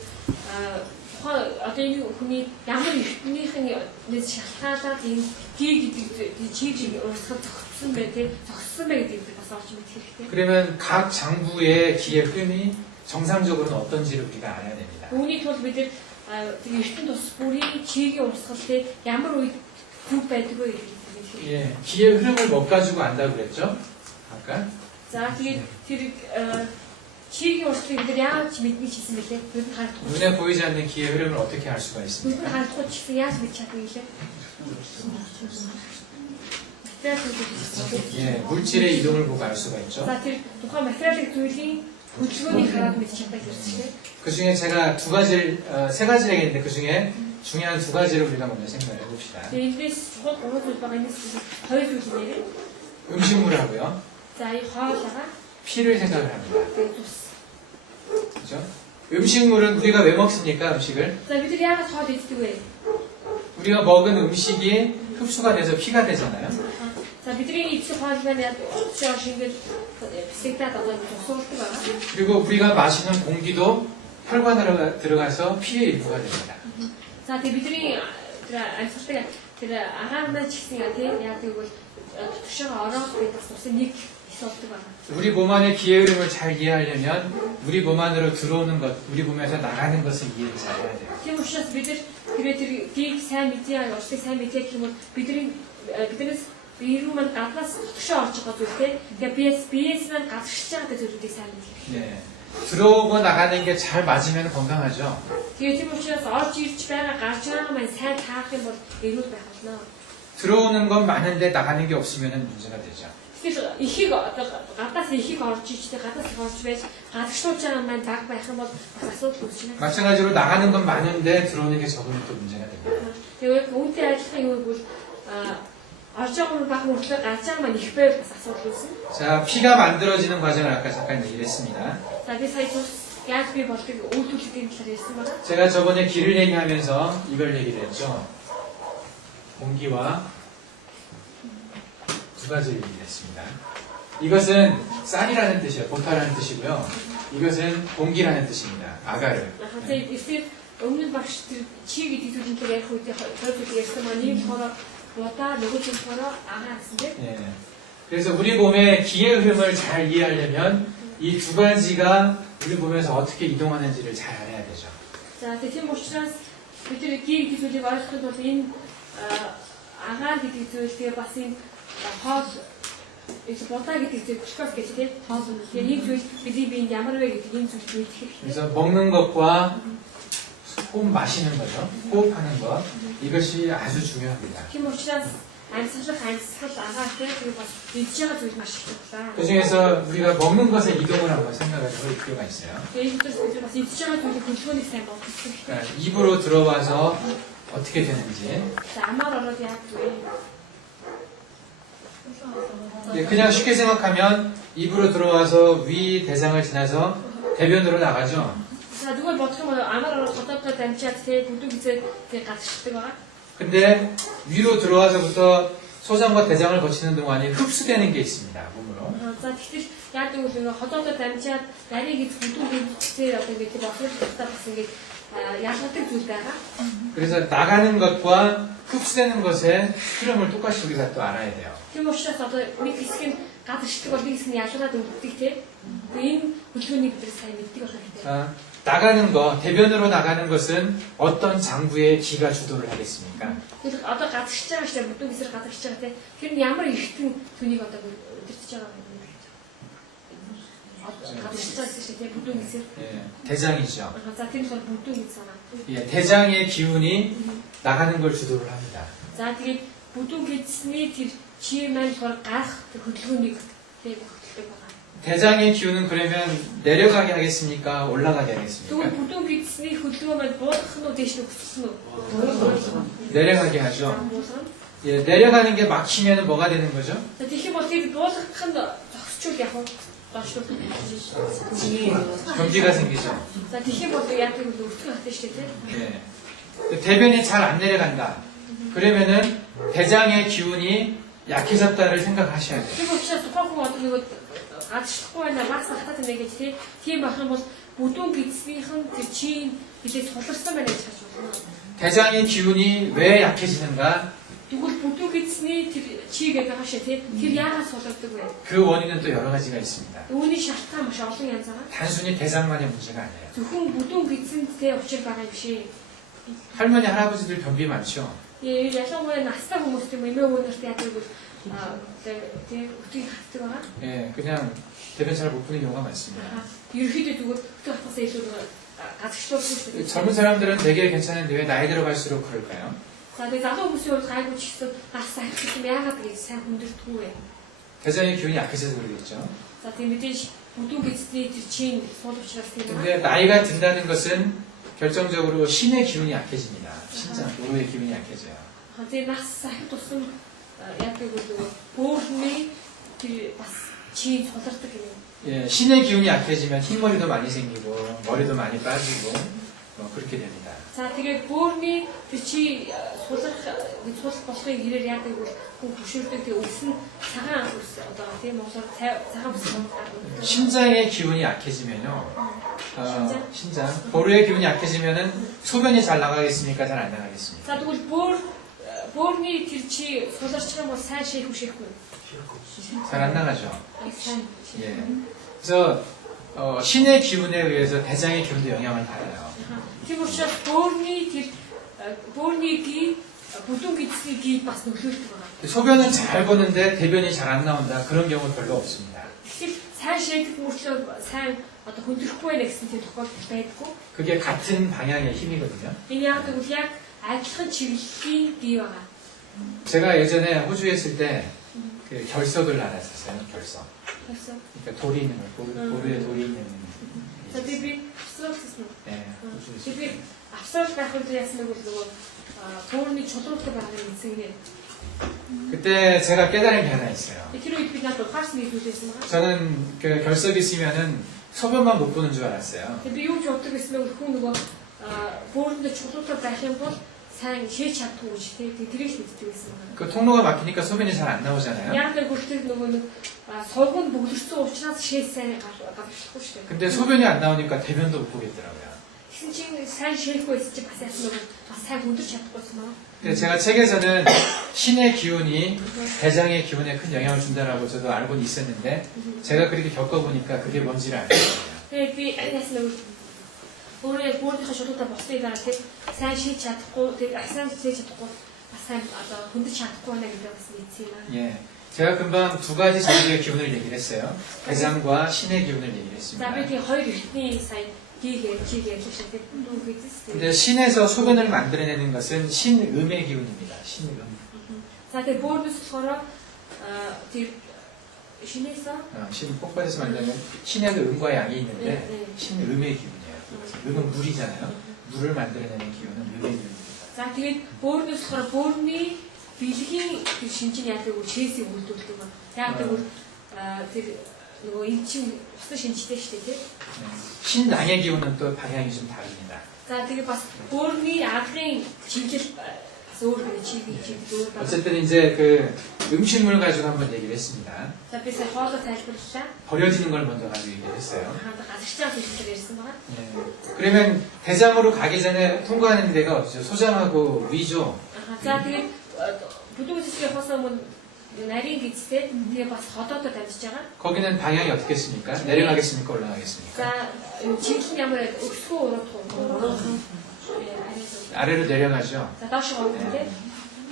одоо энэ хүний ямар эртнийхэн шалтгаалаад энэ 기 гэдэг чигийн урсгал зогссон бай тээ зогссон бай гэдгийг бас олж мэдэх хэрэгтэй. 그러면 각 장부의 기의 흐름이 정상적으로는 어떤지를 우리가 알아야 됩니다. Үүний тулд бид нар тэр эртэн тус бүрийн чигийн урсгалыг ямар үед зүг байдаг вэ гэдгийг мэдэх хэрэгтэй. 예, 기의 흐름을 못 가지고 안다고 그랬죠? 아까? За тэгээд тэр чигийн урсгалыг бид нар яаж мэднэ гэсэн бэлээ? Бид нар харахгүй. 눈에 보이지 않는 기의 흐름을 어떻게 알 수가 Бид 있습니까? нар харахгүй ч гэсэн яаж мэдчих чадна гэлээ? 예, 물질의 이동을 보고 알 수가 있죠. За тэр тухайн материалын зүйлийн хөдөлгөөнийг хараад мэдчих чаддаг гэсэн. 그 중에 제가 세 가지를 얘기했는데 그 중에 중요한 두 가지를 우리가 먼저 생각을 해봅시다. Эндээс чухал гурван зүйл байгаа юм шиг хоёр зүйл нэрээ. 음식물하고요. За 이 хоолойгоо 피를 생각을 합니다. тэгээд тус. 그죠? 음식물은 우리가 왜 먹습니까? 음식을? За бид нар яагаад хоол иддэг вэ? 우리가 먹은 음식이 흡수가 돼서 피가 되잖아요. За бидний эцэг хоол маань яг очоо шингэл бисэгтаад одоо тусуулдаг байгаа. 그리고 우리가 마시는 공기도 혈관으로 들어가서 피의 일부가 됩니다. За тэгээд бидний тэр амьсгалтай тэр агаар маань ч гэсэн тийм яг тэгвэл тушаага ороод бид бас усын нэг 있었던 байгаа. 우리 몸 안의 기의 흐름을 잘 이해하려면 우리 몸 안으로 들어오는 것, 우리 몸에서 나가는 것을 이해를 잘 해야 돼요. Тийм учраас бид нар тэгээд тэр гийг сайн мэдээ, урсыг сайн мэдээ гэх юм бол биднээс бие рүү маань гаднаас тушаа орж байгаа зүйл тийм. Тэгээд биеэс маань гадагшиж байгаа зүйлүүдийг сайн мэдэх. 네. 들어오고 나가는 게 잘 맞으면 건강하죠. Тэгээд тийм учраас орж ирж байгаа гарч байгаа маань сайн таах юм бол эрүүл байх болно. 들어오는 건 많은데 나가는 게 없으면 문제가 되죠. Тэгэхээр ихийг одоо гадаас ихийг орж ичтэй гадаас их орж байж гадагшуулж байгаа маань баг байх юм бол бас асуудал үүснэ. 마찬가지로 나가는 건 많은데 들어오는 게 적으면 또 문제가 됩니다. Тэгээд үүнтэй адилхан юм бол орж байгаа нь баг мөртлөө гарч байгаа маань их байвал бас асуудал үүснэ. 자, 피가 만들어지는 과정을 아까 잠깐 얘기를 했습니다. За би сая яаж би болдгийг үйлдвэрлэлийн талаар ярьсан байна. 제가 저번에 기를 얘기하면서 이걸 얘기를 했죠. 공기와 두 가지를 얘기했습니다. 이것은 쌀이라는 뜻이에요. 보타라는 뜻이고요. 이것은 공기라는 뜻입니다. 아가르. Тэгээд эсрэг өмнө багш тэр чи гэдэг зүйлийн дээр ярих үед хоёр зүйл ярьсан маань нэг хороо бота нөгөө зүйл хороо агаа гэсэн тийм. 예. 그래서 우리 몸의 기의 흐름을 잘 이해하려면 이 두 가지가 우리 몸에서 어떻게 이동하는지를 잘 알아야 되죠. За тийм учраас бид тэр 기 гэдэг зүйлийг ойлгоход бол энэ агаа гэдэг зүйл тэгээ бас энэ хоол их бота гэдэг зүйл гlucose гэж тийм хоол нь тэгээ энэ зүйл бидний биед ямар вэ гэдэг энэ зүйлийг мэдэх хэрэгтэй. 그래서 먹는 것과 호흡 마시는 거죠. 호흡하는 것. 이것이 아주 중요합니다. Тийм учраас амьсгал агаатай тэгээ бас идж байгаа зүйл маш их байна. 그 중에서 우리가 먹는 것의 이동을 한번 생각을 해볼 필요가 있어요. Тэгээд бид бас идж байгаа зүйлийг хөдөлгөөнийг сайн бодох хэрэгтэй. 그러니까 입으로 들어와서 어떻게 되는지. За амаар ороод яах вэ? 그냥 쉽게 생각하면 입으로 들어와서 위 대장을 지나서 대변으로 나가죠. За зүгээр бодох юм бол амаар ороод хотоодоо дамжаад тэгээ бүдүүг үзээ тэгээ гадагшдаг байгаа. 근데 위로 들어와서부터 소장과 대장을 거치는 동안에 흡수되는 게 있습니다. 몸으로. За тэгэхээр яг тэгвэл ингээ хотоодоо дамжаад нарийг эз бүдүүг үзээ одоо ингээ тэр бослол тусдаа бас ингээ ялгадаг зүйл байгаа. 그래서 나가는 것과 흡수되는 것의 흐름을 똑같이 우리가 또 알아야 돼요. Тийм учраас одоо нэг хэсэг нь гадагшдаг бол нэг хэсэг нь ялгаад өвддөг тийм. Энэ хөдөлгөөнийг бид сайн мэддэг болох хэрэгтэй. 자, 나가는 것, 대변으로 나가는 것은 어떤 장부의 기가 주도를 하겠습니까? Тэгвэл одоо гадагшиж байгаа шүү дээ. Бүдүүн хэсэг гадагшиж байгаа тийм. Тэр нь ямар эргэтэн түүнийг одоо өдөртөж байгаа юм бэ? гадагшиж байгаа шүү дээ. Бүдүүн хэсэг. 예, 대장이죠. За тэр нь бол бүдүүн гэж санаа. 예, 대장의 기운이 나가는 걸 주도를 합니다. За тэгээд бүдүүн гэсний тэр чи маань болохоор гарах хөдөлгөөнийг тийм хөдөлдөг байгаа. 대장의 기운은 그러면 내려가게 하겠습니까? 올라가게 하겠습니까? Тэгвэл бүдүүн гэсний хөдөлгөөн маань буудах нь уу дээш нь өсөх нь үү? 내려가게 하죠. 예, 내려가는 게 막히면 뭐가 되는 거죠? За тэгэх юм бол тэр буулгах нь зогсчул яг уу доошлуулах. 경기가 생기죠. За тэгэх юм бол яг тэр өртгөх хатаа шүү дээ тийм. 예. 대변이 잘 안 내려간다. 그러면은 대장의 기운이 약해졌다를 생각하셔야 돼요. Тэр учраас тухайн хүн одоо нэг гадагшлахгүй байна бас хатаад байна гэж тийм байх юм бол бүдүүн гэснийхэн тэр чинь хилээ суларсан байна гэж харж байна. 대장의 기운이 왜 약해지는가? Тэгвэл бүдүүн гэсний тэр чи гэдэг байгаа шээ тийм. Тэр яагаад сулардаг вэ? 그 원인은 또 여러 가지가 있습니다. Үүний шалтгаан маш олон янз байгаа. 단순히 대장만의 문제가 아니에요. Зөвхөн бүдүүн гэсэнтэй учир байгаа юм биш. 할머니, 할아버지들 변비 많죠? 예, ялангуяа настай хүмүүс тийм эмээ өвгөнөрт яадаг бол тийм өтгийг хатдаг байгаа. 예, 그냥 대변 잘 못 푸는 경우가 많습니다. ерөөхдөө зүгээр өтгийг хатахаас илүү гадагшлуулсан шүү дээ. 젊은 사람들은 되게 괜찮은데 왜 나이 들어갈수록 그럴까요? За тэгээд залуу хүмүүсийн хувьд гайгүй ч гэсэн нас ахих юм яагаад гэж сайн хүндэрдэггүй вэ? 대장의 기운이 약해져서 그러겠죠. За тийм мэдээж бүдүүн гэсний тэр чин сул учраас тийм байна. 근데 나이가 든다는 것은 결정적으로 신의 기운이 약해집니다. 신장, 노로의 기운이 약해져요. Тэгээд нас ахих тусам яадаг бол өөрний тэр бас чин сулардаг юм. 예, 신의 기운이 약해지면 흰머리도 많이 생기고 머리도 많이 빠지고 그렇게 됩니다. За тэгээд бөөрний тэр чи сулах болохыг ирээр яадаг бол хүн хөшөөрдөг тэг өснө цагаан өс одоо тийм монголоор цагаан өс. 신장의 기운이 약해지면요. 신장. 보루의 기운이 약해지면은 소변이 잘 나가겠습니까? 잘 안 나가겠습니까? За тэгвэл бөөрний тэр чи суларч байгаа бол сайн шийх хүшээхгүй. 잘 안 나가죠. сайн. 예. 그래서 신의 기운에 의해서 대장의 기운도 영향을 받아요. Тийм учраас бөөрний тэр бөөрний 기 бүдүүн гэсний 기 бас нөлөөлдөг байгаа. 소변은 잘 보는데 대변이 잘 안 나온다. 그런 경우 별로 없습니다. Тэгэхээр сайн шийдэх мөрчлөө сайн одоо хүндрэхгүй байх гэсэн тийм тохиолдол байдаггүй. 그게 같은 방향의 힘이거든요. Энэ яг тэгвэл яг адилхан чиглэлийн 기 байгаа. 제가 예전에 호주에 있을 때 그 결석을 알았었어요. 결석. 그래서 그러니까 돌이 있는 거, 보루에 돌이 있는. за тийм би австралиас нь 예, 호주에서. би австрал байх үед яасан нэг бол нөгөө бөөрний чулууртай байгаа хэсэг нэ. 그때 제가 깨달은 게 하나 있어요. Тэр үед би надад ухаарсан нэг зүйлсэн байгаа. 저는 그 결석이 있으면은 소변만 못 보는 줄 알았어요. Тэгээд би юу ч боддог гэсэн нэг хүн нөгөө бөөрөндө чулууртай байх юм бол сайн шийдэж чаддгүй ч тийм тэрийг л мэддэг гэсэн байна. 그 통로가 막히니까 소변이 잘 안 나오잖아요. Яг л хүртэл нөгөө нэг сувганд бөглөрсөн учраас шийд сайн гаргачихгүй шүү дээ. 근데 소변이 안 나오니까 대변도 못 보겠더라고요. Тэгсэн чинь сайн шийдэхгүй байсан чинь бас яасан нөгөө бас сайн хүндэрч чадахгүйсэн маа. 근데 제가 책에서는 신의 기운이 대장의 기운에 큰 영향을 준다라고 저도 알고는 있었는데 제가 그렇게 겪어보니까 그게 뭔지를 알겠어요. Тэгээд би яасан нөгөө өөрийнхөө шулуутаа босдыг дараа тийм сайн шийдэж чадахгүй тийм сайн шийдэж чадахгүй бас сайн одоо хүндэрч чадахгүй байна гэдэг бас мэдсэн юм аа. 예, 제가 금방 두 가지 장부의 기운을 얘기를 했어요. 대장과 신의 기운을 얘기를 За 했습니다. би тийм хоёр эртний сайн гийг ярьж тийм дүү хийсэн. 근데 신에서 소변을 만들어내는 것은 신음의 기운입니다. 신음. За тэгээд бөөрнөс болохоор тийм шинээсээ 신 폭발해서 만들면 신에도 음과 양이 있는데 네. 신음의 기운이에요. 음은 물이잖아요. 물을 만들어내는 기운은 음의 기운입니다. за тэгээд бөөрнөс болохоор бөөрний бэлгийн тэр шинжин яадаг үл чээсийг үлдүүлдэг ба. Яг тэгвэл тэр нөгөө эн чин усан шинжтэй шүү дээ тийм. 신랑의 기운은 또 방향이 좀 다릅니다. За тэгээд бас бөөрний агрын чиглэл бас өөр нэг чигийн өөр байгаа. 어쨌든 이제 그 음식물 가지고 한번 얘기를 했습니다. За би сая хоолой тайлбарлалаа. 버려지는 걸 먼저 가지고 얘기를 했어요. хаана газарчаа хэлээр ярьсан байгаа. 예. 그러면 대장으로 가기 전에 통과하는 데가 어디죠? 소장하고 위죠. За тэгээд бүдүүн зэсгийн хоосоо мөн нарийн гизтэй тэгээ бас ходоодод амжиж байгаа. 거기는 방향이 어떻겠습니까? 내려가겠습니까? 올라가겠습니까? За чиглэл нь ямар өсгөө уруудах уу? 아래로 내려가죠. За доошоо уруудтай.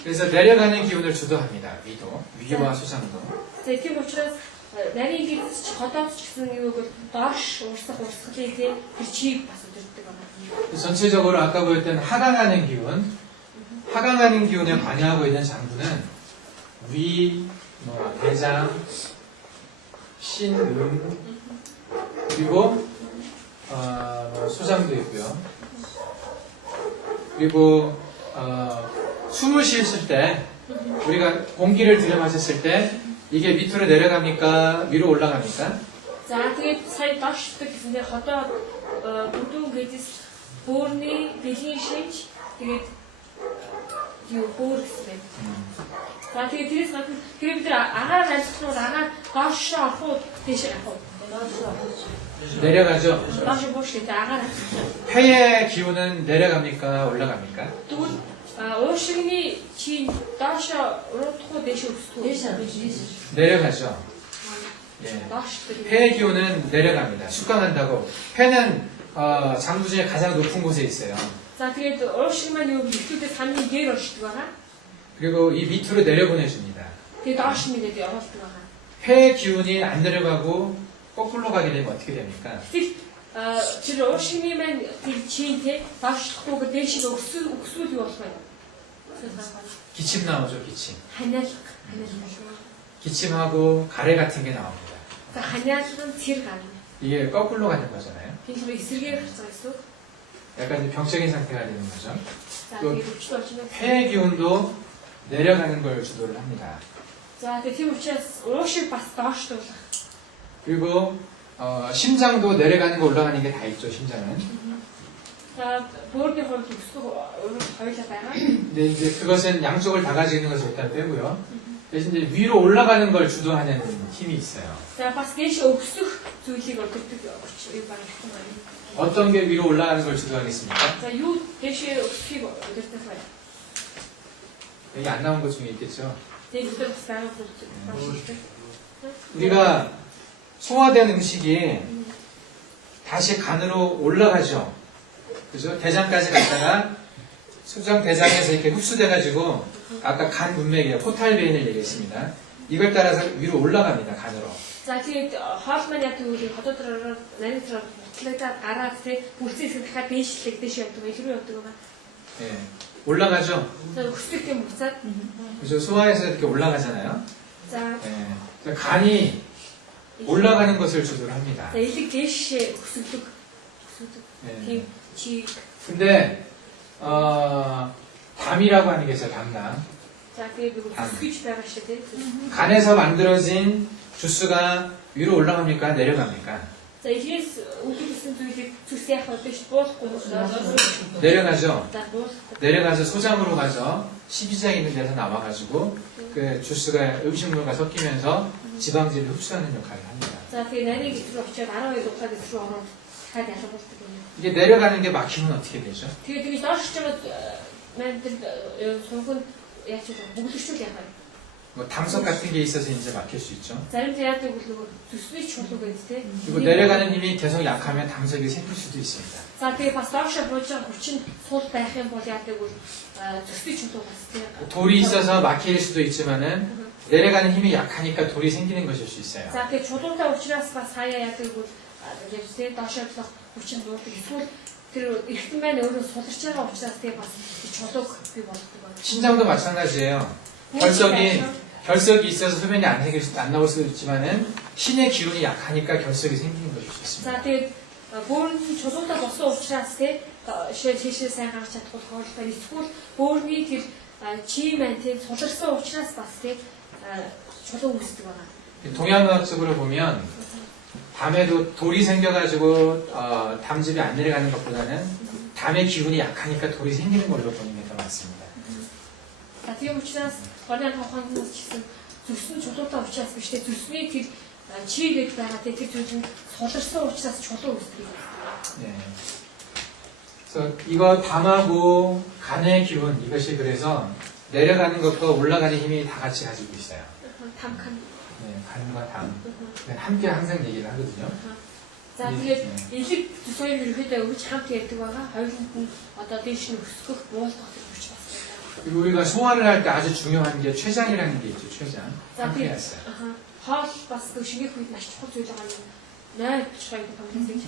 그래서 내려가는 기운을 주도합니다. 위도, 위와 소장도. За тийм учраас нарийн гиз ч ходоодч гэсэн юу гэвэл доош урсгалын тэр чиг бас өдөрдөг байна. 전체적으로 아까 보였던 하강하는 기운, 하강하는 기운에 관여하고 있는 장부는 위, 대장, 신, 그리고 소장도 있고요. 그리고 숨을 쉬었을 때 우리가 공기를 들여마셨을 때 이게 밑으로 내려갑니까? 위로 올라갑니까? За тэгээд сая доошдог гэсэндээ ходоо бүдүүн гизс бөөрний бэлгийн шинж тэгээд юу бөөр гэсэн. За тэгээд тэрээс гадна тэр бид агаар амжилтнууд агаар доошоо орох уу тийш явах уу? 내려가죠. доошоо бууш гэдэг агаар. 폐의 기운은 내려갑니까? 올라갑니까? Тэгвэл уушигны чи доошоо уруудах уу дээш өсөх үү? 내려가죠. 예. доош. 폐의 기운은 내려갑니다. 숙강한다고. 폐는 장부 중에 가장 높은 곳에 있어요. За тэгээд уушиг маань юу ихлүүдээс хамгийн дээр оршдог байгаа. 그리고 이 밑으로 내려보내줍니다. Тэгээд доош нэгээд явуулдаг байгаа. 폐의 기운이 안 내려가고 거꾸로 가게 되면 어떻게 됩니까? Тэгвэл тэр уушигны маань тэр чинтэй доошлохгүй дээш өсвөл юу болох вэ? 기침 나오죠, 기침. ханиалга. 기침하고 가래 같은 게 나옵니다. За ханиалгын цэр гарна. 이게 거꾸로 가는 거잖아요. Тэгэхээр эсрэгээр гарцгаа гэсэн. 약간 이제 병적인 상태가 되는 거죠. За тэгээд өвчтөд орчноо. 폐의 기운도 내려가는 걸 주도를 합니다. За тэгээд тийм учраас уушиг бас доошлуулах. 그리고 심장도 내려가는 거 올라가는 게 다 있죠, 심장은. За бөөрийн хувьд өсөх хоёулаа байгаа. 근데 이제 그것은 양쪽을 다 가지고 있는 것을 일단 빼고요. 대신 이제 위로 올라가는 걸 주도하는 힘이 있어요. За бас дээш өсөх зүйлийг өгдөг юу баг гэх юм байна. 어떤 게 위로 올라가는 걸 주도하겠습니까? За юу дээш өсөхийг өдөртөх бай. 여기 안 나온 것 중에 있겠죠. Тэгээд өдөр бас байгаа зүйл. 우리가 소화된 음식이 다시 간으로 올라가죠. 그죠? 대장까지 갔다가 소장 대장에서 이렇게 흡수돼가지고 아까 간 문맥이에요. 포탈베인을 얘기했습니다. 이걸 따라서 위로 올라갑니다. 간으로. За тэгээд хоол маань яг тэгвэл хотод ороод нарийн цараар бутлагдаад гараад тэ бүрцээс дахиад дээшлэг дээш явдаг байх рүү явдаг байгаа. 예, 올라가죠. За өсөлт юм буцаад. 그죠? 소화해서 이렇게 올라가잖아요. За 예, 간이 올라가는 것을 주도를 합니다. за элэг дээш өсөлдөг. 예. Тийм чи. 근데 담이라고 하는 게 있어요. 담낭. За тэгээд өсгөж байгаа шүү дээ. 간에서 만들어진 주스가 위로 올라갑니까? 내려갑니까? За эхнээс үлдсэн зүйлийг зүс яах вэ? Дэш буулахгүй юм. 내려가죠. За буулахгүй. 내려가서 소장으로 가서 십이장 있는 데서 나와가지고 그 주스가 음식물과 섞이면서 지방질을 흡수하는 역할을 합니다. За тэгээд нарийн гэтэл очиод 12 дугаар гэсрүү ороод дахиад ялгуулдаг юм. 이게 내려가는 게 막히면 어떻게 되죠? Тэгээд тэгж доош чамд маань тэр сунхан яаж ч бүгдчүүл яах вэ? 뭐 담석 같은 게 있어서 이제 막힐 수 있죠. Зарим заяадаг бол нөгөө зүсний чулуу гэдэг тийм. 그리고 내려가는 힘이 계속 약하면 담석이 생길 수도 있습니다. За тэгээ бас доошо бууж байгаа хүчин сул байх юм бол яадаг бол зүсний чулуу бас тийм. 돌이 있어서 막힐 수도 있지만은 내려가는 힘이 약하니까 돌이 생기는 것일 수 있어요. За тэгээ чулуутай учраас бас хаяа яадаг бол яг тийм доошо болох хүчин дуудаг. Эсвэл тэр эргэтэн маань өөрөө суларч байгаа учраас тэгээ бас чулууг бий болгодог байна. 심장도 마찬가지예요. 결석이 있어서 소변이 안 나올 수도 있지만은 신의 기운이 약하니까 결석이 생기는 것일 수 있습니다. За тэгээд бөөрийн чулуутай болсон учраас тийм шишээ сайн гарч чадах тохиолдолд эсвэл бөөрийн тэр чи маань тийм суларсан учраас бас тийм чулуу үүсдэг байна. 동양의학적으로 보면 담에도 돌이 생겨가지고 담즙이 안 내려가는 것보다는 담의 기운이 약하니까 돌이 생기는 걸로 보는 게 더 많습니다. тийм учраас орны хавханднаас ч гэсэн зүрсэн чулуутай учраас биш те зүрсний тэр чи гэж байгаа те тэр зүйл нь суларсан учраас чулуу үүсдэг. 네. 그래서 이거 담하고 간의 기운 이것이 그래서 내려가는 것과 올라가는 힘이 다 같이 가지고 있어요. 담칸. 네, 간과 담. 함께 항상 얘기를 하거든요. За тэгээд элэг төсөйг ерөөдөө өгч хамт ярьдаг байгаа. Хоёуланд нь одоо дээш нь өсгөх, буулгах гэж бас байна. 그리고 우리가 소화를 할 때 아주 중요한 게 췌장이라는 게 있죠. 췌장. За тэгээд 팬크레아스. хоол бас шингээх үед маш чухал зүйл байгаа юм. ной бичгийг томьёолж.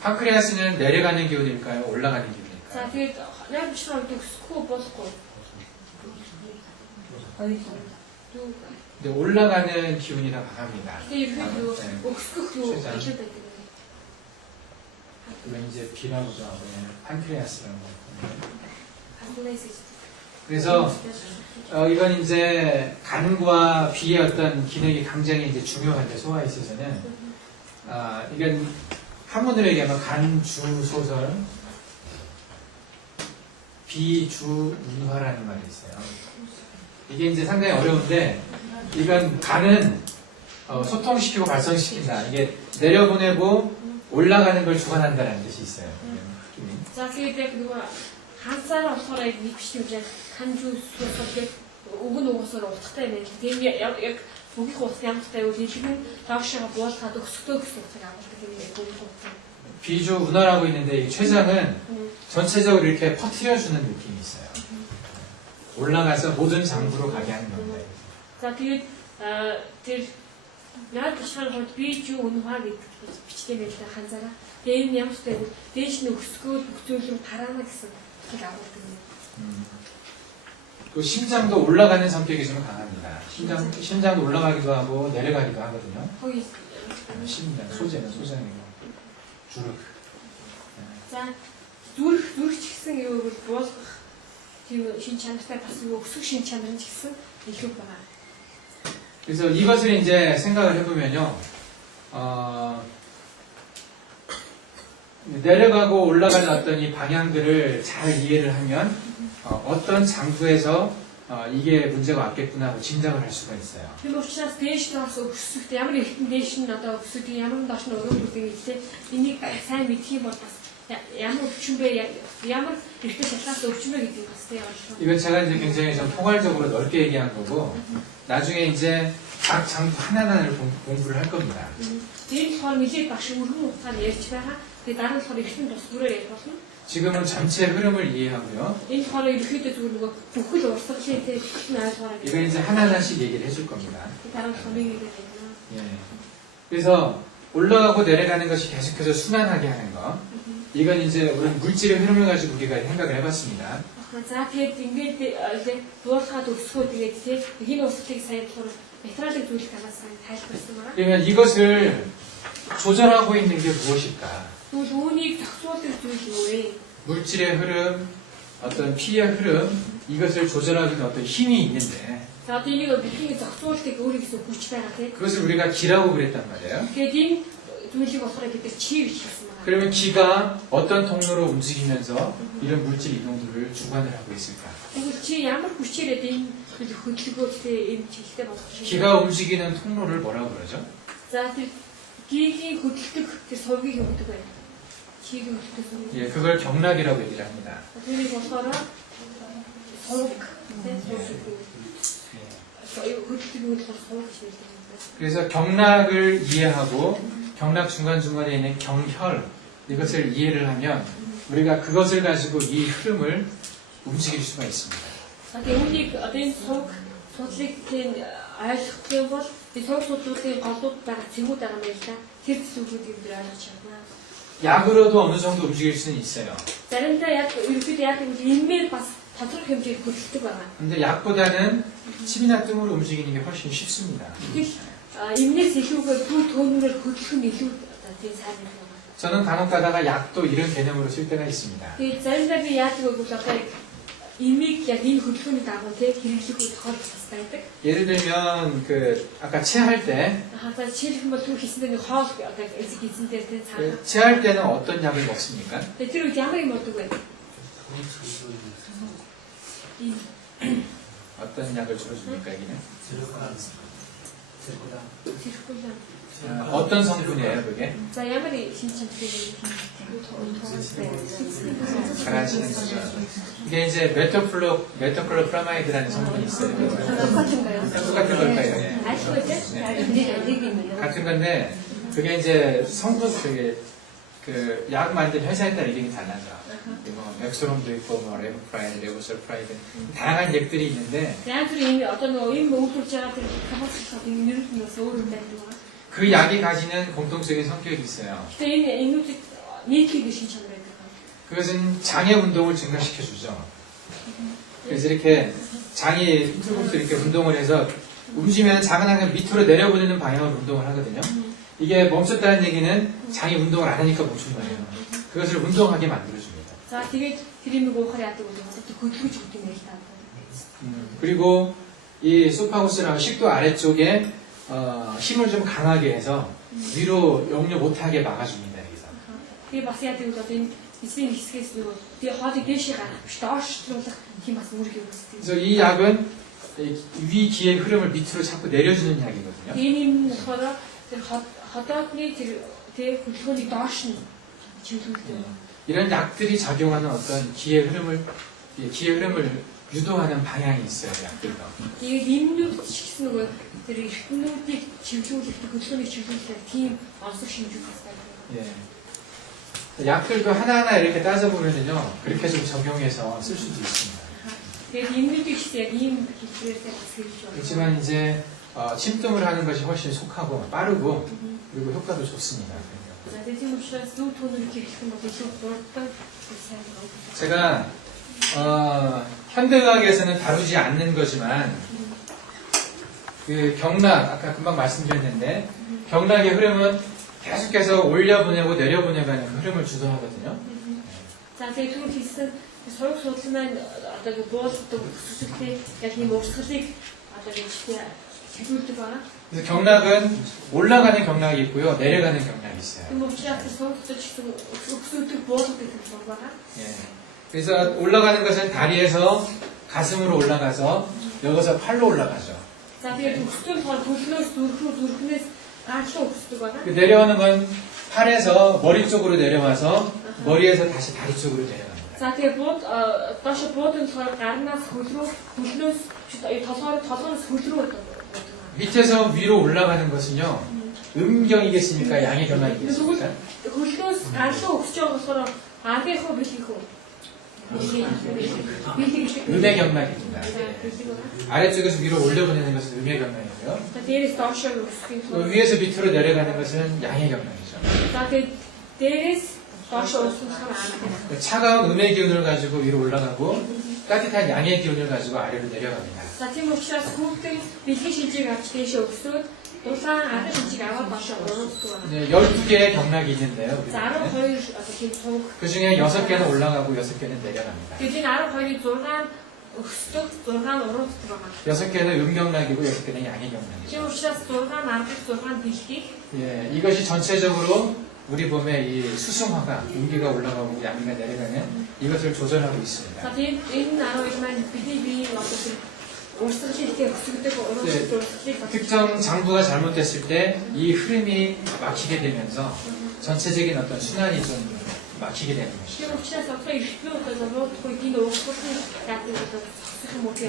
팬크레아스는 내려가는 기운일까요? 올라가는 기운일까요? За тэгээд ной бичгийг өсгөх үү, буулгахгүй юу? 근데 올라가는 기운이라 강합니다. Тэгээд ерөөдөө өсгөх юу 췌장. гэж байдаг юм. 그건 이제 비라고도 하고 팬크레아스라고. 한국에서 그래서 이건 이제 간과 비의 어떤 기능이 굉장히 이제 중요한데 소화에 있어서는 이건 한문으로 얘기하면 간주소설 비주운화라는 말이 있어요. 이게 이제 상당히 어려운데 이건 간은 소통시키고 발성시킨다. 이게 내려보내고 올라가는 걸 주관한다는 뜻이 있어요. За тэгээд нөгөө ханцаараа болохоор яг нэг биш юм яг хан жуус суусах үг нь угсаар утгатай юм байна. Тийм яг бүгд утгатай ямартай үйл хэлбэр нь доошоо буулгаад өсгөхөө гэсэн утгыг агуулдаг юм яг бүгд утга. 비주 운화라고 있는데 이 췌장은 전체적으로 이렇게 퍼뜨려주는 느낌이 있어요. 올라가서 모든 장부로 가게 하는 겁니다. За тэгээд тэр яг тушаал хойд бiju 운화 гэдэг бичдэг юм байна ханцаараа. Тэгээд энэ ямартай дээш нь өсгөө бүх зүйл нь тараана гэсэн утгыг агуулдаг юм. 그 심장도 올라가는 성격이 좀 강합니다. 심장도 올라가기도 하고 내려가기도 하거든요. 거기 심장, 소재는 소장이고 주르. за зүрх ч гэсэн юу бол буулгах тийм шин чанартай бас юу өсөх шин чанар нь ч гэсэн илүү байгаа. 그래서 이것을 이제 생각을 해보면요, 내려가고 올라가는 어떤 이 방향들을 잘 이해를 하면 어떤 장부에서 이게 문제가 왔겠구나 하고 짐작을 할 수가 있어요. Тийм учраас дээш нас өсөхтэй ямар ихтэн дээш нь одоо өсөх ямар доош нь өрөө бүрдэг гэдэг энийг сайн мэдэх юм бол бас ямар өвчмөө ямар ихтэй шалтгаалсан өвчмөө гэдэг бас тийм ойлгох. 이건 제가 이제 굉장히 좀 포괄적으로 넓게 얘기한 거고 나중에 이제 각 장부 하나하나를 공부를 할 겁니다. Энэ болохоор нэлээд багш өргөн утгаар ярьж байгаа. Тэгээд дараа нь болохоор ихтэн тус бүрээ ярих болно. 지금은 전체 흐름을 이해하고요. Энэ болохоор ерөөхдөө зүгээр нөгөө бүхэл урсгалын тийм ойлгоорой. 이건 이제 하나하나씩 얘기를 해줄 겁니다. дараа нь болохоор нэг нэг байна. 예. 그래서 올라가고 내려가는 것이 계속해서 순환하게 하는 거. 이건 이제 우리 물질의 흐름을 가지고 우리가 생각을 해봤습니다. За тэгээд ингээд буулгаад өсгөө тэгээд тийм энэ урсгалыг сайн болохоор материалын зүйл талаас нь тайлбарсан байна. 그러면 이것을 조절하고 있는 게 무엇일까? Тэгвэл үүнийг зохицуулдаг зүйл юу вэ? 물질의 흐름, 어떤 피의 흐름, 이것을 조절하기 위한 어떤 힘이 있는데 За одоо энийг бидний зохицуулдаг өөрийн гэсэн хүч байгаа тийм. 그것을 우리가 기라고 그랬단 말이에요. Тэгээд энэ зүйлийг болохоор бид чи гэж хэлсэн байна. 그러면 기가 어떤 통로로 움직이면서 이런 물질 이동들을 주관을 하고 있을까? Тэгвэл чи ямар хүчээр энэ хөдөлгөөлтэй энэ чиглэлтэй болох вэ? 기가 움직이는 통로를 뭐라고 그러죠? За тэр гигийн хөдөлгөх тэр сувгийг юу гэдэг вэ? Чигийн хөдөлгөх сувг. 예, 그걸 경락이라고 얘기를 합니다. Тэрийг болохоор сувг хөдөлгөх нь болохоор сувг гэж хэлдэг. 그래서 경락을 이해하고 경락 중간중간에 있는 경혈 이것을 이해를 하면 우리가 그것을 가지고 이 흐름을 움직일 수가 있습니다. Тэгээд үүнийг одоо энэ сувг судлыг тийм ойлгох юм бол энэ сувг судлуудын голууд байгаа цэгүүд байгаа юм байна. Тэр цэгүүдийг бид ойлгож чадна. 약으로도 어느 정도 움직일 수는 있어요. Заримдаа яг ерөөхдөө яг имээр бас тодорхой хэмжээгээр хөдөлдөг байгаа. 근데 약보다는 침이나 뜸으로 움직이는 게 훨씬 쉽습니다. Тэгвэл имнээс илүүгээр бүр төөнүүрээр хөдлөх нь илүү одоо тийм сайн юм байна. 저는 간혹 가다가 약도 이런 개념으로 쓸 때가 있습니다. Тэгээд заримдаа би яадаг вэ гэвэл одоо имийг яг энэ хөдөлгөөний дагуу тийм хэрэглэх тохиолдол бас байдаг. 예를 들면 그 아까 체할 때 За жишээлх юм бол түр хийсэндээ нэг хоол одоо эзэг эзэнтэй тийм цаана. 체할 때는 어떤 약을 먹습니까? Тэгээд тэр үед ямар юм болдог вэ? 어떤 약을 주로 줍니까, 여기는? Тэрхүү. 어떤 성분이에요, 그게? За ямар 신천들이 강하시는 거죠. 이게 이제 메토클로프라마이드라는 성분이 있어요. 똑같은가요? 똑같은 걸까요? 예. 알고 있지? 네. 같은 건데, 그게 이제 성분, 그 약 만든 회사에 따라 이름이 달라져. 뭐 맥스롬도 있고, 뭐 레보프라이드, 레보설프라이드, 다양한 약들이 있는데, 야들이 어떤 의미 의도를 제가 들 가봤을 때 이르면서 오른다. 그 약이 가지는 공통적인 성격이 있어요. 근데 이 인우티 니키가 신천을 했다. 그것은 장의 운동을 증가시켜주죠. 그래서 이렇게 장이 휘틀곡틀 이렇게 운동을 해서 움직이면 장은 항상 밑으로 내려보내는 방향으로 운동을 하거든요. 이게 멈췄다는 얘기는 장이 운동을 안 하니까 멈춘 거예요. 그것을 운동하게 만들어줍니다. За тэгээд тэрийг уухаар яадаг бол одоо хөдөлгөж өгдөг юм л та. 그리고 이 소파구스랑 식도 아래쪽에 힘을 좀 강하게 해서 위로 역류 못하게 막아줍니다. 여기서. Тэгээ бас яадаг бол одоо энэ эцсийн хэсгээс нөгөө тэгээ хоолыг дээшээ гаргах биш доош шилжүүлэх тийм бас үүрэг үүсдэг. 그래서 이 약은 위 기의 흐름을 밑으로 자꾸 내려주는 약이거든요. Энэ юм болохоор тэр ходоодны тэр хөдөлгөөнийг доош нь чиглүүлдэг. 이런 약들이 작용하는 어떤 기의 흐름을 유도하는 방향이 있어요. 약들도. Тэгээд имнүүд ч гэсэн нөгөө тэр эрхтнүүдийг чиглүүлэх хөдөлгөөнийг чиглүүлэх тийм онцлог шинжүүд байна. 예. 약들도 하나하나 이렇게 따져보면요. 그렇게 좀 적용해서 쓸 수도 있습니다. Тэгээд имнүүдийг ч яг ийм хэлбэрээр бас хэлж байна. 그렇지만 이제 침tum을 하는 것이 훨씬 속하고 빠르고 그리고 효과도 좋습니다. За тийм учраас зөв түүнийг хэлэх юм бол илүү хурдан сайн байна. 제가 현대의학에서는 다루지 않는 거지만 그 경락 아까 금방 말씀드렸는데 경락의 흐름은 계속해서 올려보내고 내려보내가는 흐름을 주도하거든요. За тэгээд түрүү хэлсэн сурах судлал маань одоо буулгадаг өсөлттэй яг ийм урсгалыг одоо гэж чиглүүлдэг байна. 그래서 경락은 올라가는 경락이 있고요, 내려가는 경락이 있어요. Тийм учраас сурахтай ч гэсэн өсөлтөд буулгадаг юм байна. 예. 그래서 올라가는 것은 다리에서 가슴으로 올라가서 여기서 팔로 올라가죠. За тэгээд өсөлтөд болохоор хөлнөөс зүрхнээс гаалуу өсдөг байна. 그 내려오는 건 팔에서 머리 쪽으로 내려와서 머리에서 다시 다리 쪽으로 내려갑니다. За тэгээд доош буудан болохоор гарнаас хөл рүү хөлнөөс толгоноос хөл рүү байдаг. 밑에서 위로 올라가는 것은요, 음경이겠습니까? 양의경락이겠습니까? хөлнөөс гаалуу өсөж байгаа болохоор аргийнхоо бэлгийхүү. 음의 경락입니다. 아래쪽에서 위로 올려보내는 것은 음의 경락이고요. За дээрээс доошоо өсөх 또 юм. 위에서 밑으로 내려가는 것은 양의 경락이죠. За тэгээд дээрээс доошоо өсөх нь арга. 차가운 음의 기운을 가지고 위로 올라가고 따뜻한 양의 기운을 가지고 아래로 내려갑니다. За тийм учраас хүүхдийн бэлгийн шинжийг авч дээшээ өсөөд дулаан арга шинжийг аваад доошоо уруудаг байна. 네, 12개의 경락이 있는데요. За 12 одоо тийм цуг. 그 중에 6개는 올라가고 6개는 내려갑니다. Тэгээд энэ 12-ийн 6 өсдөг, 6 нь уруудаг байна. 6개는 음경락이고 6개는 양의 Тийм 경락이죠. учраас 6 нь арга, 6 нь бэлгийг. 예, 이것이 전체적으로 우리 몸의 이 수승화가 음기가 올라가고 양기가 내려가는 이것을 조절하고 있습니다. За тийм энэ 12 маань бидний биеийн одоо тийм урсгалыг ихдээ өсгөдөг уруудаг урсгалыг 특정 장부가 잘못됐을 때 이 흐름이 막히게 되면서 전체적인 어떤 순환이 좀 막히게 되는 것이죠. тийм учраас одоо эртний удаа зуруудахгүй энэ урсгалын яадаг одоо зогсох юм уу тийм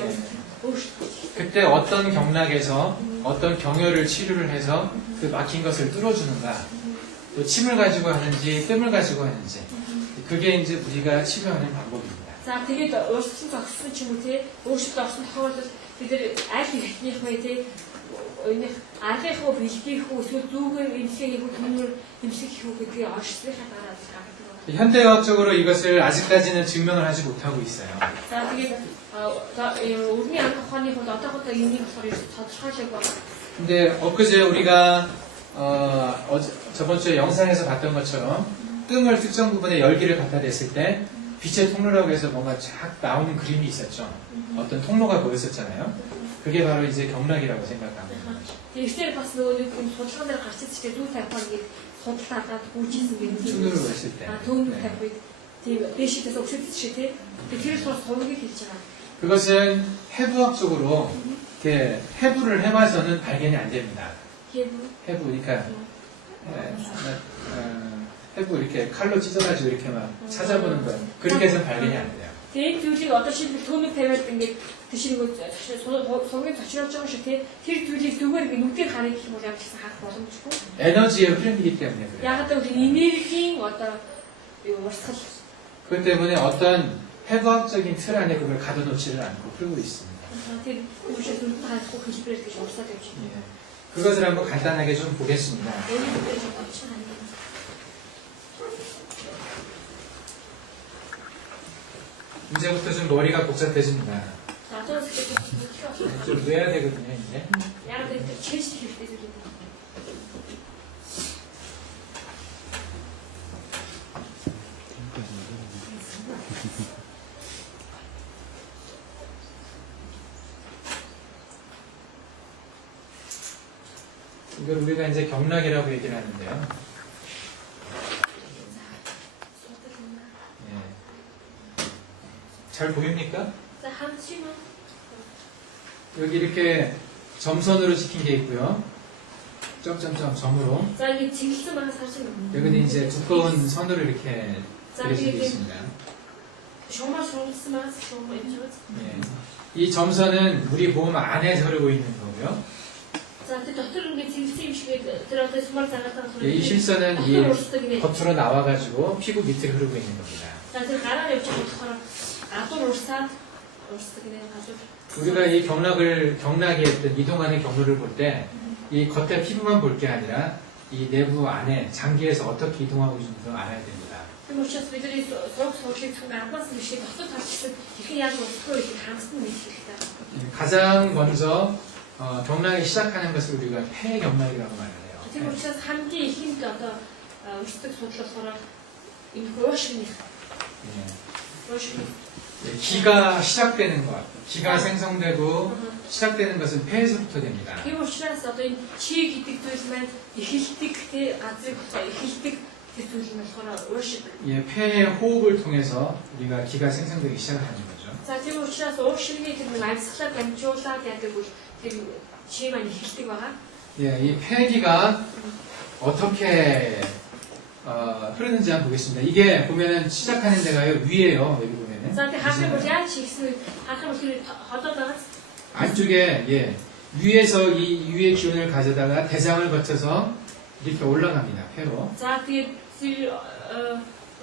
өөрчлөлт. 그때 어떤 경락에서 어떤 경혈을 치료를 해서 그 막힌 것을 뚫어주는가, 또 침을 가지고 하는지 뜸을 가지고 하는지, 그게 이제 우리가 치료하는 방법입니다. За тэгээд урсгал зогссон ч юм уу тийм өөрчлөлт орсон тохиолдолд бид нар аль ихнийх вэ тийм энэ аргийнхаа бэлгийг хөө эсвэл зүүгээр эмсэх хийх түнээр эмсэх хийх гэдгийг орчлохын дараа гаргадаг байна. 현대의학적으로 이것을 아직까지는 증명을 하지 못하고 있어요. За тэгээд өрний анх ухааны хувьд одоогоо энийг болохоор тодорхойлог байна. 근데 엊그제 우리가 저번 주에 영상에서 봤던 것처럼 뜸을 특정 부분에 열기를 갖다 댔을 때 빛의 통로라고 해서 뭔가 쫙 나오는 그림이 있었죠. 어떤 통로가 보였었잖아요. 그게 바로 이제 경락이라고 생각하는 거죠. Тэгэхээр бас нөгөө нэг юм судалгаан дээр гарч ирж байгаа зүйл тавих нэг судалгаагаад гүйжсэн гэдэг. 충돌을 했을 때. түүнийг тавих үед тийм дэшидээс өгсөж шиг тийм. Тэгэхээр бас сургыг хэлж байгаа. 그것은 해부학적으로 이렇게 해부를 해봐서는 발견이 안 됩니다. 예부. 해부, 그러니까 해부 이렇게 칼로 찢어가지고 이렇게 막 찾아보는 거 그렇게 해서는 발견이 안 돼요. Тэгээд зүйлийг одоо шийдэл төмөг тавиад ингээд тийшнийг сургууль зочролж байгаа шүү тий. Тэр зүйлийг зүгээр ингээд нүдээр харах гэх юм бол явж харах боломжгүй. 에너지의 흐름이기 때문에 그래요. Яг одоо 우리 энергийн одоо юу урсгал. 그렇기 때문에 어떤 해부학적인 틀 안에 그걸 가둬놓지를 않고 흐르고 있습니다. Тэр хүмүүсээс нүд харахгүй хэлбэрээр гэж урсаад явж байна. 예. 그것을 한번 간단하게 좀 보겠습니다. Өөрөөр хэлбэл очих юм. 이제부터 좀 머리가 복잡해집니다. 나도 그때 좀 외워야 되거든요, 이제. яг гэдэг чэйс хэрэгтэй зүйл юм. 이걸 우리가 이제 경락이라고 얘기를 하는데요. 예. 잘 보입니까? За хамсим уу? 여기 이렇게 점선으로 찍힌 게 있고요. 점점점 점으로. За 이게 징글сэн байгаа сарсан юм. 여기는 이제 두꺼운 선으로 이렇게 그려진 게 있습니다. Шумаа шуурсан байгаа шумаа юм шүү. 예. 이 점선은 우리 몸 안에서 흐르고 있는 거고요. За тэр дотор ингээд 징글сэн юм шиг тэр одоо смар цагаатаа 예, 이 실선은 이 урсдаг нэ. 겉으로 나와가지고 피부 밑으로 흐르고 있는 겁니다. За тэр гараар явж байгаа болохоор адуур урсаад урсдаг нэ 가지고. 우리가 이 경락의 어떤 이동하는 경로를 볼 때 이 겉에 피부만 볼 게 아니라 이 내부 안에 장기에서 어떻게 이동하고 있는지도 알아야 됩니다. Тэр учраас бидний сурах сургуулийн цог амбаас биш дотор талчсан ихэн яг урсгал их хангасан мэт хэрэгтэй. 가장 먼저 경락이 시작하는 것을 우리가 폐 경락이라고 말을 해요. Тэр учраас хамгийн ихэнд одоо урсдаг судал болохоор энэ хуушигны 예, 기가 시작되는 것, 기가 생성되고 시작되는 것은 폐에서부터 됩니다. Тийм учраас одоо энэ чи гэдэг зүйл маань эхэлдэг те газрыг эхэлдэг тэр зүйл нь болохоор уушиг. 예, 폐의 호흡을 통해서 우리가 기가 생성되기 시작하는 거죠. За тийм учраас уушигны тэр амьсгалаар дамжуулаад яадаг бол тэр чи маань эхэлдэг байгаа. 예, 이 폐기가 어떻게 흐르는지 한번 보겠습니다. 이게 보면은 시작하는 데가요 위에요. 여기 보면은. За тэр хаахын бол яаж хийсэн хаахын бол тэр ходоод байгаа. 안쪽에 예 위에서 이 위의 기운을 가져다가 대장을 거쳐서 이렇게 올라갑니다. 폐로. За тэгээд тэр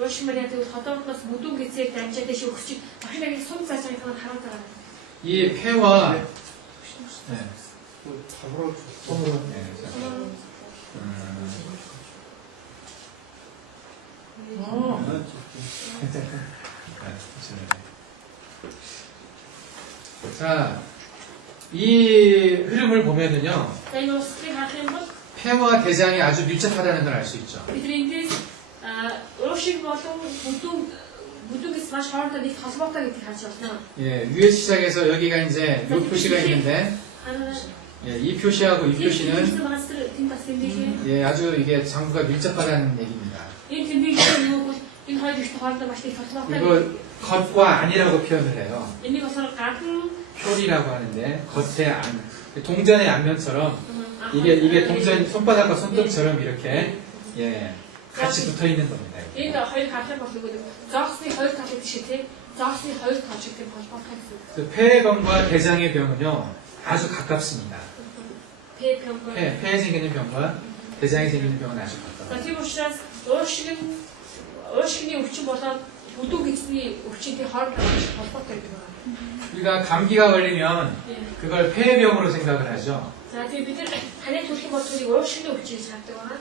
уушмаар яадаг бол ходоодоос бүдүүн гэцээр дамжаад дэш өгч бахиныг сум цаашаа хараад байгаа. 이 폐와 네, 답으로 손으로 네, 자, 이 흐름을 보면은요, За энэ уустрыг харах юм бол 폐와 대장이 아주 밀접하다는 걸 알 수 있죠. бидний эндээс уушиг болон бүдүүгээс маш хоорондоо нэг холбоотой гэдгийг харж байна. 예, 위에 시작해서 여기가 이제 요 표시가 있는데, 예, 이 표시하고 이 표시는 예, 아주 이게 장부가 밀접하다는 얘기입니다. энэ тэмдэглэлийн юу бол энэ хоёр ихтэй хоорондоо маш их холбоотой. 그리고 겉과 안이라고 표현을 해요. энийг болохоор гадна 표리라고 하는데 겉에 안, 동전의 앞면처럼 이게 동전 손바닥과 손등처럼 이렇게 예, 같이 붙어 있는 겁니다. энэ хоёр харах юм бол нөгөө зоосны хоёр талыг шиг тийм зоосны хоёр тал шиг тийм холбоотой гэсэн. 그 폐의 병과 대장의 병은요 아주 가깝습니다. 폐병과 폐에 생기는 병과 대장에 생기는 병은 아주 За 가까워요. тийм учраас уушигны өвчин болоод бүдүүн гэсний өвчнөний хооронд холбоотой гэдэг байна. 우리가 감기가 걸리면 그걸 폐병으로 생각을 하죠. За тийм бид нар танай төрөх юм бол тэрийг уушигны өвчин гэж хардаг байна.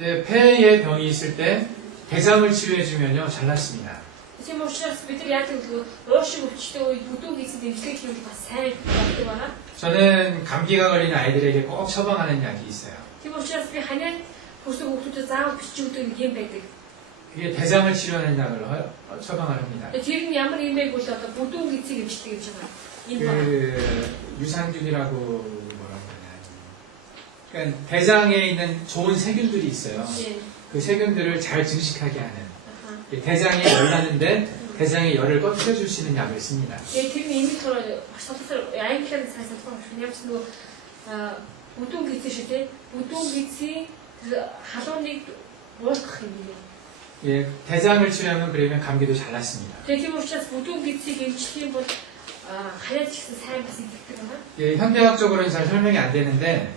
예, 폐에 병이 있을 때 대장을 치료해주면요 잘 낫습니다. Тийм учраас бид нар яадаг вэ? уушиг өвчтэй үед бүдүүн гэсний эмчилгээ хийх бас сайн болдог байна. 저는 감기가 걸린 아이들에게 꼭 처방하는 약이 있어요. Тийм учраас би ханиад хүсэг хүүхдүүдэд заавал бичигддэг нэг юм байдаг. 그게 대장을 치료하는 약을 처방을 합니다. Тэр нь ямар юм бэ бол одоо бүдүүн гэсийг эмчилдэг гэж байгаа. Энэ байна. 그 유산균이라고 뭐라고 하냐. 그러니까 대장에 있는 좋은 세균들이 있어요. 예. 그 세균들을 잘 증식하게 하는. 아하. 대장이 열났는데 대장의 열을 꺼트려줄 수 있는 약을 씁니다. тэрний имитер шалтгаалаар англиар сайсан тухайн шүү. Ямар ч нөгөө бүдүүн гизээ шүү те. Бүдүүн гизээ халууныг уусгах юм юм. 예, 대장을 치료하면 그러면 감기도 잘 낫습니다. Тийм учраас бүдүүн гизийг эмчлэх юм бол хаяад ч гэсэн сайн бас идэгдэг байна. 예, 현대학적으로는 잘 설명이 안 되는데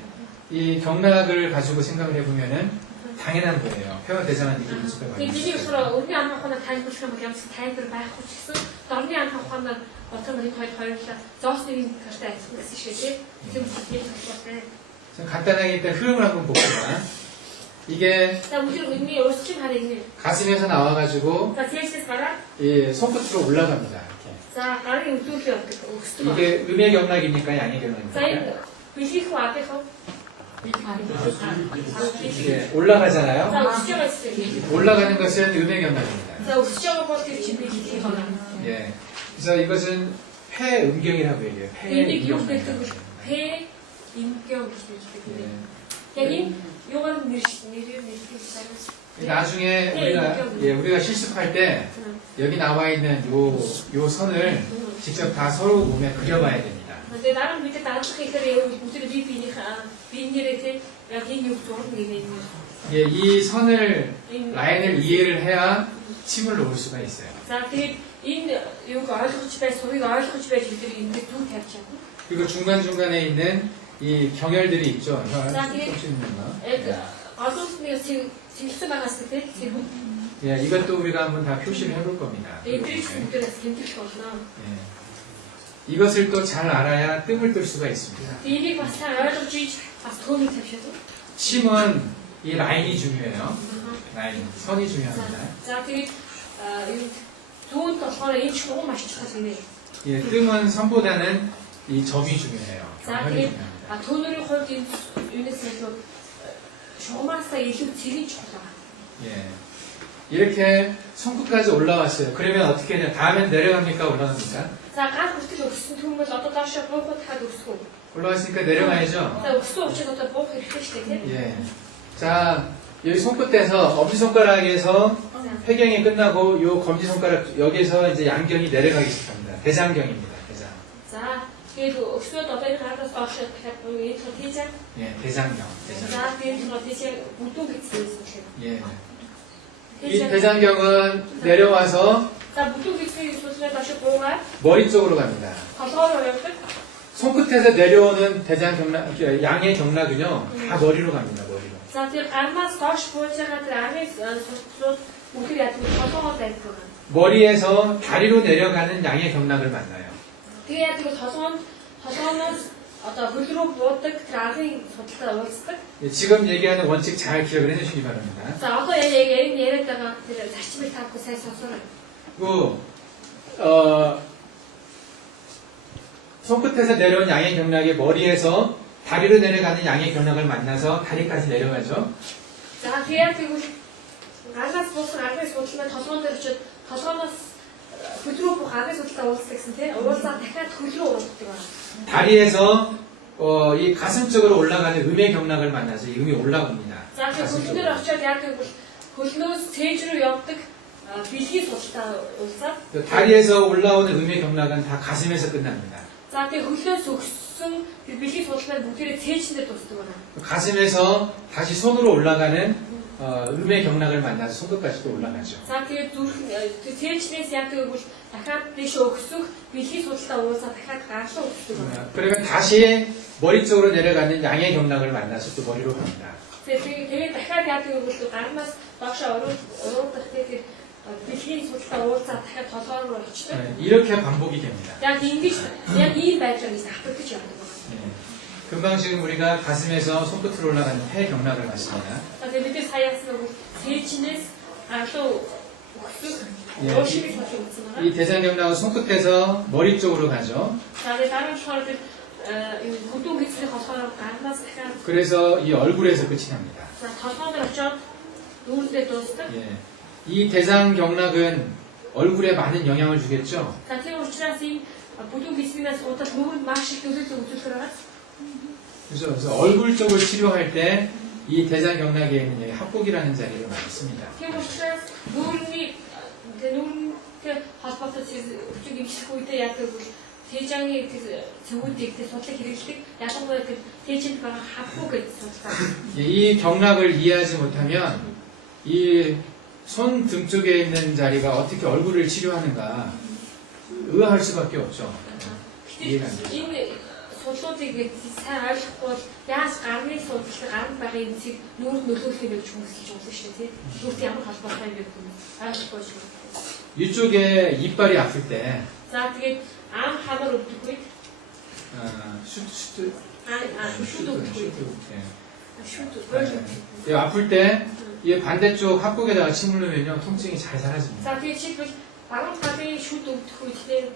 이 경락을 가지고 생각을 해보면은 당연한 거예요. 폐와 대장은 이렇게 연습해 많이 Миний 했어요. болохоор өрний ан хавханаа тайлбарлах юм бол ямар ч тайлбар байхгүй ч гэсэн дорны ан хавханаа отон нэг хоёрлаа зоосны картай ажиллах гэсэн шиг тийм. Тийм үстэй болохоор. 좀 간단하게 일단 흐름을 한번 봅시다. 이게 За үгээр өрний өөрчлөлт харъя гинэ. 가슴에서 나와가지고 За тийшээс гараад 이 손끝으로 올라갑니다. 이렇게. за гарын өвдөлөө явдаг өгсдөг. 이게 음의 경락입니까? 양의 За 경락입니까? энэ бэлгийх уу адих уу? 예, 올라가잖아요. За өсөж байгаа зүйл. 올라가는 것은 음의 경락입니다. За өсөж байгаа бол тэр чинь бэлгийх байна. 예. 그래서 이것은 폐음경이라고 얘기해요. Энийг юу 폐음경. гэдэг вэ? П имгэн гэж хэлдэг 예. юм. Яг энэ юугаар нэрээр нэрлэх юм. 나중에 우리가 실습할 때 여기 나와 있는 요 선을 직접 다 서로 몸에 그려봐야 됩니다. 근데 나름 밑에 다른х ихээр бүгд биенийхээ тийм яг энэ юу зураг нэг юм. 예, 이 선을 라인을 이해를 해야 침을 놓을 수가 있어요. За тэгээд энэ юуг ойлгож байж, сурыг ойлгож байж бид энэ дүн тавьж чадна. 그리고 중간 중간에 있는 이 경혈들이 있죠. 혈. 자, 이게- 수 있는 거. 어두운데 생겼어 나갔을 때 지금 예, 이것도 우리가 한번 다 표시를 해볼 겁니다. 애들이 죽더라서 힘들 거구나. 예. 이것을 또 잘 알아야 뜸을 뜰 수가 있습니다. 이게 бас та ойлгож иж бас 도움이 тавьшаад. 침은 이 라인이 중요해요. 라인, 선이 중요합니다. За тэгээд зүүн болохоор энэ ч нуу маш чухал юм. 예, 뜸은 선보다는 이 점이 중요해요. За 경혈이 тэгээд 중요합니다. түүнэрийн хувьд энэ юунаас илүү шугамаасаа илүү цэрийн чухал байна. 예. 이렇게 손끝까지 올라왔어요. 그러면 어떻게 해야 다음엔 내려갑니까? 올라갑니까? За гал хүртэл өгсөн түмэл одоо доошоо буухад хаад өсгөө. 올라왔으니까 내려가야죠. За өгсөн учраас одоо буух хэрэгтэй шүү дээ тийм. 예. 자, 여기 손끝에서 엄지손가락에서 За. 폐경이 끝나고 요 검지손가락 여기서 이제 양경이 내려가기 시작합니다. 대장경입니다. 대장. За тэгээд өсгөөд одоо энэ хараас доошоо дахиад энэ тийж. 예, 대장경. 대장. За тэгээд энэ тийж бүдүүн гэсэн юм. 예. 이 대장경은 내려와서 За бүдүүн гэсэн зүйлээ доошоо буугаад 머리 쪽으로 갑니다. толгоор явдаг. 손끝에서 내려오는 대장경락, 양의 경락은요, 다 머리로 갑니다. 머리로. За тэр гармаас доош бууж байгаа тэр аргын сурталчилууд бүгд яг толгоогоор дайдаг. 머리에서 다리로 내려가는 양의 경락을 만나요. Тэгээ яг тэр толгооноос одоо хөл рүү буудаг тэр аргын судалтай уулздаг. 예, 지금 얘기하는 원칙 잘 기억을 해주시기 바랍니다. За одоо яг яриад байгаа тэр зарчмыг таахгүй сайн сонсоорой. 그, 손끝에서 내려온 양의 경락이 머리에서 다리로 내려가는 양의 경락을 만나서 다리까지 내려가죠. За тэгээ тэгвэл гармаас буусан аргын судалтай толгоон дээр очиод толгооноос хөл рүү буух аргын судалтай уулздаг гэсэн тийм. Уулзаад дахиад хөл рүү уулздаг байна. 다리에서 이 가슴 쪽으로 올라가는 음의 경락을 만나서 이 음이 올라옵니다. За тэр 가슴 хөлнөр 쪽으로. очиод яг гэвэл хөлнөөс цээж рүү явдаг бэлгийн судалтай уулзаад 다리에서 올라오는 음의 경락은 다 가슴에서 끝납니다. за тэр хөлнөөс өгсөн тэр бэлгийн судалтай бүгдээрээ цээжэндээ дуусдаг байна. 가슴에서 다시 손으로 올라가는 음의 경락을 만나서 손끝까지도 올라가죠. За тэгээд зүрх тэр цээжнээс яг гэвэл дахиад дэш өгсөх бэлгийн судалтай уулзаад дахиад гарлаа өгдөг байна. 그러면 다시 머리 쪽으로 내려가는 양의 경락을 만나서 또 머리로 갑니다. Тэгээд дахиад яг гэвэл гармаас доошоо уруудах тэр бэлгийн судалтай уулзаад дахиад толгоор руу очдог. 이렇게 반복이 됩니다. Яг ингэж яг ийм байдлаар давтагдаж явдаг байна. 예. 금방 지금 우리가 가슴에서 손끝으로 올라가는 폐 경락을 봤습니다. За тэгээд бид саяасан нэг цээжнээс гарлуу өгсөх 예, уушгийг сонсож үзсэн байна. 이 대장 경락은 손끝에서 머리 쪽으로 가죠. За тэгээд дараа нь болохоор тэр бүдүүн гэсний болохоор гарнаас дахиад 그래서 이 얼굴에서 끝이 납니다. за толгойд очиод дүүрдээ дуустдаг. 예. 이 대장 경락은 얼굴에 많은 영향을 주겠죠. За тийм учраас энэ бүдүүн гэснээс удаа нүгэнд маш их нөлөөлөл үзүүлэх байгаа. 그래서 얼굴 쪽을 치료할 때 이 대장 경락에 있는 여기 합곡이라는 자리를 많이 씁니다. Тийм учраас нүүрний тэр холбоотой өвчиг имжлэх үедээ яадаг вэ? Тэжээний зөвүүдийг тэр судлах хэрэглэдэг. Ялангуяа тэр тэжээнд байгаа хавхуу гэж судалгаа. 이 경락을 이해하지 못하면 이 손 등 쪽에 있는 자리가 어떻게 얼굴을 치료하는가 의아할 수밖에 없죠. 이해가 안 되죠. Энэ судлуудыг сайн ойлгохгүй бол яаж гарны судлал гаранд байгаа эмзийг нүүрд нөлөөлөх юм гэж хүмүүсэлж болно шүү дээ. Нүүрт ямар холбоотой юм бэ хүмүүс ойлгохгүй шүү. 이쪽에 이빨이 아플 때 За тэгээд ам хамар өвдөх үед 슈트 шүд өвдөх үед 예. шүд өвдөх. 예, 아플 때 이 반대쪽 합곡에다가 침 누르면요 통증이 잘 사라집니다. За тэгээд жишээлбэл баруун талын шүд өвдөх үед тэгээд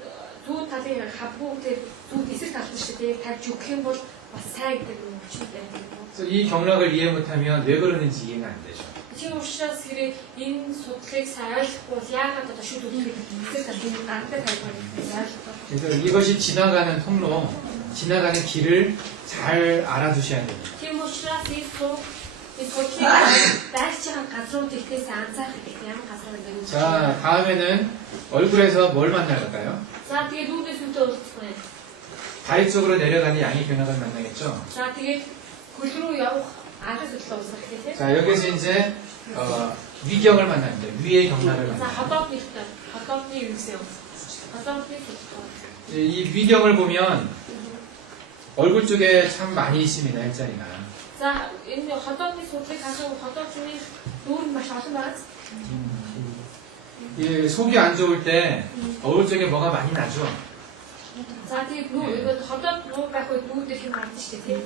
зүүн талын хавгуу дээр зүүн эсрэг талд шүү дээ. Тавьж өгөх юм бол бас сайн гэдэг юм өчтэй байдаг. 그래서 이 경락을 이해 못하면 왜 그러는지 이해가 안 되죠. Тийм учраас хэрэг энэ судлалыг сайн ойлгохгүй бол яагаад одоо шүд өвдөх эсрэг талын гандаг тайлбар ойлгохгүй. 그래서 이것이 지나가는 통로, 지나가는 길을 잘 알아두셔야 됩니다. Тийм учраас 이 судлалыг дайрч байгаа газрууд ихээс анзаарах хэрэгтэй. Ямар газар гэдэг. 자, 다음에는 얼굴에서 뭘 만날까요? За тэгээд үүнээс үнтэй уулзах нь. 다리 쪽으로 내려가는 양의 경락을 만나겠죠. За тэгээд хөл рүү явах арга судлал уулзах хэрэгтэй. 자, 여기서 이제 위경을 만납니다. 위의 경락을 За 만납니다. хотоодны юу гэсэн юм? хотоодны судлал. 이 위경을 보면 얼굴 쪽에 참 많이 있습니다. 일자리가. За энэ хотоодны судлалыг харахад хотоодны дүүр маш олон байгаа. 이 속이 안 좋을 때 얼굴 쪽에 뭐가 많이 나죠. За тэгээд нүү хотоод нүү байх үед нүүдэр хэм гардаг шүү дээ.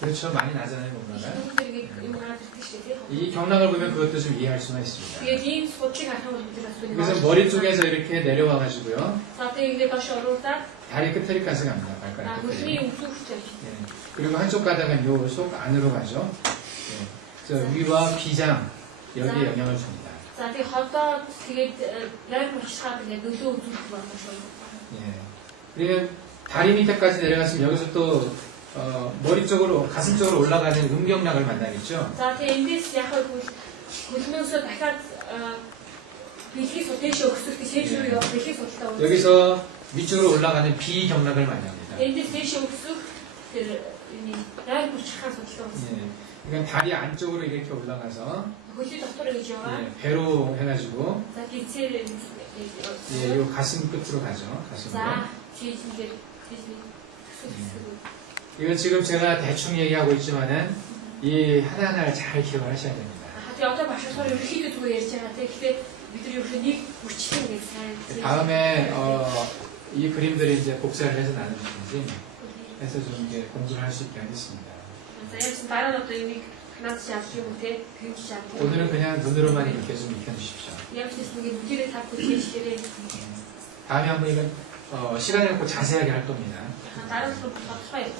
그렇죠. 많이 나잖아요, 뭔가가. Нүүдэр юм гардаг шүү дээ. 이 경락을 보면 그것도 좀 이해할 수가 있습니다. Тэгээд ийм судлалыг харахад бид асуух. 그래서 머리 쪽에서 이렇게 내려와 가지고요. За тэгээд ингээд дош оруулаад 다리 끝에까지 갑니다. 발가락 хөлний 끝에. өвсөж. 예. 그리고 한쪽 가닥은 요 속 안으로 가죠. 예. 그래서 위와 비장 여기에 영향을 줍니다. За тэгээд хотоод тэгээд яг мушхаад ингээд нөлөө үзүүлэх болно шүү. 예. 그리고 다리 밑에까지 내려갔으면 여기서 또 머리 쪽으로 가슴 쪽으로 올라가는 음경락을 만나겠죠. За тэгээд эндээс яг хөлнөөсөө дахиад бэлхий судалж өгсөх гэж хэлж явах бэлхий судалтай. 여기서 위쪽으로 올라가는 비경락을 만납니다. Эндээс дэше өгсөх тэр яг мушхаа судалтай. 예. 그러니까 다리 안쪽으로 이렇게 올라가서 хөлний дотор гэж яваа. 예, 배로 해가지고 За гизээр 예, 요 가슴 끝으로 가죠. 가슴으로. за тийшээ 이건 지금 제가 대충 얘기하고 있지만은 이 하나하나를 잘 기억을 하셔야 됩니다. тэгээ одоо башаасаар ерөөхдөө зүгээр ярьж байгаа. Тэгэхээр бид нар ерөөхдөө нэг хүчлэн гэж сайн. 다음에 이 그림들을 이제 복사를 해서 나눠주든지 해서 좀 이게 공부를 할 수 있게 하겠습니다. За ярьсан дараа нь одоо энийг ханаас шаардж юм те гэрч шаардж. 오늘은 그냥 눈으로만 이렇게 좀 익혀주십시오. Ямар ч гэсэн ингэ нүдэрээ тав хүчээшээрээ 다음에 한번 이건 시간을 갖고 자세하게 할 겁니다. дараа нь бодохоо юм.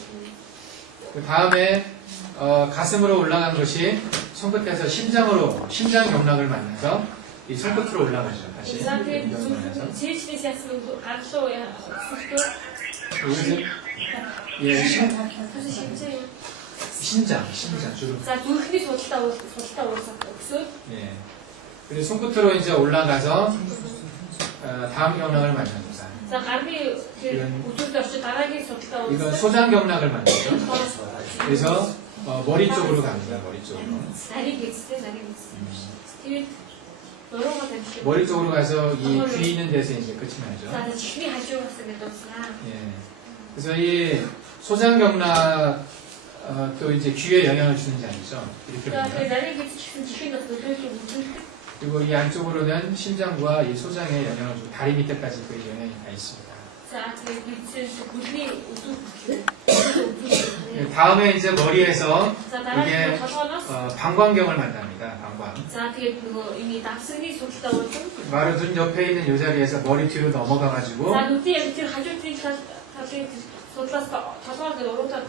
그 다음에 가슴으로 올라간 것이 손끝에서 심장 경락을 만나서 이 손끝으로 올라가죠. 다시 За тэгээд 연결을 해서 цээжнээс яасан ганцлуу өсөлтөө 여기서 예, 심장. 심장 주로. За зүрхний судалтай уусах өсөд 예. 그리고 손끝으로 이제 올라가서 다음 경락을 만납니다. за гарны тэр өсөлт орчид дараагийн судалтай 이건 уусах 소장 경락을 만나죠. 그래서 머리 쪽으로 갑니다. 머리 쪽으로. нарийн гэстэй нарийн гэс. Тэгээд нуруугаа тавьчих. 머리 쪽으로 가서 이 귀 있는 데서 이제 끝이 나죠. За чихний хажуугаас ингэ дуусна. 예. 그래서 이 소장 경락 또 이제 귀에 영향을 주는 자리죠. 이렇게 За 보면. тэгээд нарийн гэс чихсэн чихний бас нөлөөлөл үзүүлдэг. 그리고 이 안쪽으로는 심장과 이 소장에 영향을 주고 다리 밑에까지 그 영향이 다 있습니다. За тэгээд бидсэн хөлний үзүүлэх. 다음에 이제 머리에서 За дараагийн 이게 толгоноос 방광경을 만납니다. 방광. за тэгээд нөгөө энэ давсагны судалтай уусах. 바로 눈 옆에 있는 이 자리에서 머리 뒤로 넘어가가지고 За нүдийн яг тэр хажуу талын талын судлаас толгоор дээр уруудаад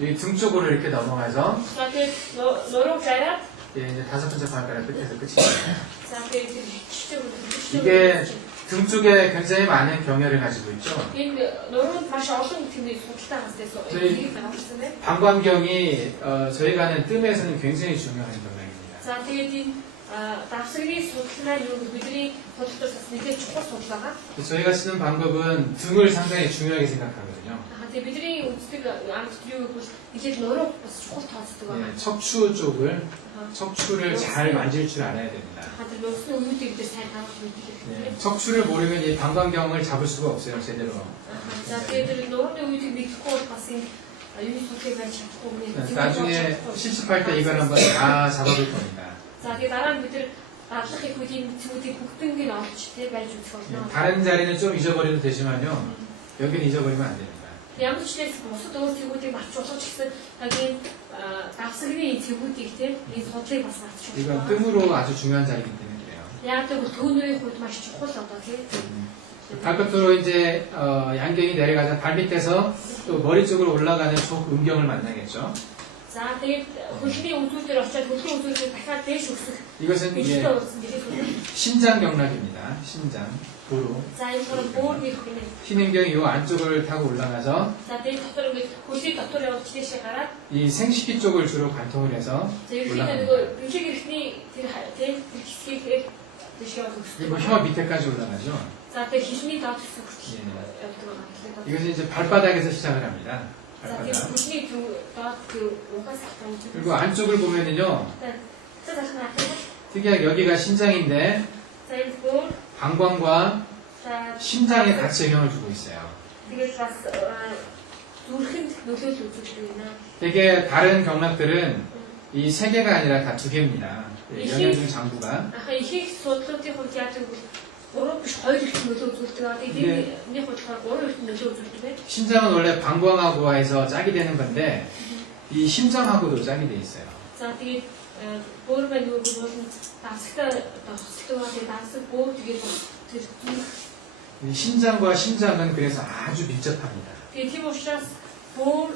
이 등 쪽으로 이렇게 넘어가서 за тэгээд нурууг зараад 예, 이제 다섯 번째 발가락 끝에서 끝입니다. за тэгээд тэр чичээг 이게 등 쪽에 굉장히 많은 경혈을 가지고 있죠. энэ нуруунд маш олон тэмдэг судалтай хасдаас 저희- байгаа юм. 방광경이 저희가 하는 뜸에서는 굉장히 중요한 경락입니다. За тэгээд энэ давсагны судалнаа юу гэж бидний бодлогоос бас нэлээд чухал судал байгаа. 저희가 쓰는 방법은 등을 상당히 중요하게 생각하거든요. Тэгээ бидний үздэг арга зүйл юу гэвэл нэлээд нуруу бас чухал тооцдог байгаа. 예, 척추 쪽을 척추를 잘 만질 줄 알아야 됩니다. Тэр нурсны уюутыг бид сайн таах хэрэгтэй 예, хэрэгтэй. 척추를 모르면 이 방광경을 잡을 수가 없어요, 제대로. За тэгээд тэр нурууны уюутыг мэдэхгүй бол бас энэ юуны судалыг байж чадахгүй юм. 나중에 실습할 때 이걸 한번 다 잡아볼 겁니다. За тэгээд дараа нь бид тэр дадлах их үеийн цэвүүдийг бүгднийг нь олж тий байж үзэх 예, болно. 다른 자리는 좀 잊어버려도 되지만요, 여기는 잊어버리면 안 됩니다. Ямар ч нэг бусад өөр цэвүүдийг марч болох ч гэсэн яг энэ давсагны цэвүүдийг тий энэ судлыг бас марчих. 이건 뜸으로 아주 중요한 자리이기 때문에 그래요. Яг л түүний хувьд маш чухал одоо тий. 발끝으로 이제 양경이 내려가자 발 밑에서 또 머리 쪽으로 올라가는 족음경을 만나겠죠. За тэгээд хөлний үзүүлэлтээр очиад хөлний үзүүлэлтээр дахиад дээш өсөх 이것은 бэлтээ 이제 урсан гэдэг үү? 신장 경락입니다. 신장, 도로. За энэ бол бөөрний хөлний. 흰행경이 이 안쪽을 타고 올라가서 За тэгээд дотор ингээд хөлний дотор явж дээшээ гараад 이 생식기 쪽을 주로 관통을 해서 за ерөнхийдөө 올라갑니다. нөгөө бэлэг эрхний тэр хэсгийг дээшээ явж 그리고 өсөх. 혀 밑에까지 올라가죠. За тэгээд хилний доод хэсэг хүртэл 예. явдаг байгаа. 이것은 이제 발바닥에서 시작을 합니다. За тэгээд 발바닥. хөлний доод 그 угаас хатан. 그리고 안쪽을 보면은요, За дахин 특이하게 여기가 신장인데 за энэ бөөр 방광과 за 심장에 같이 영향을 주고 있어요. тэгээд бас зүрхэнд нөлөөлөл үзүүлдэг юм. 되게 다른 경락들은 이 세 개가 아니라 다 두 개입니다. 영양중 장부가. Аха ихэнх судлалын хувьд яадаг вэ? 3 биш 2 их нөлөө үзүүлдэг. Тэгээд энэ болохоор 3 их нөлөө үзүүлдэг байх. 심장은 원래 방광하고 해서 짝이 되는 건데 이 심장하고도 짝이 돼 있어요. За тэгээд бөөр маань юу гэвэл давсагтай хоцдог байгаа. Тэгээд давсаг бөөр тэгээд тэр 이 심장과 심장은 그래서 아주 밀접합니다. тэгээд тийм учраас бөөр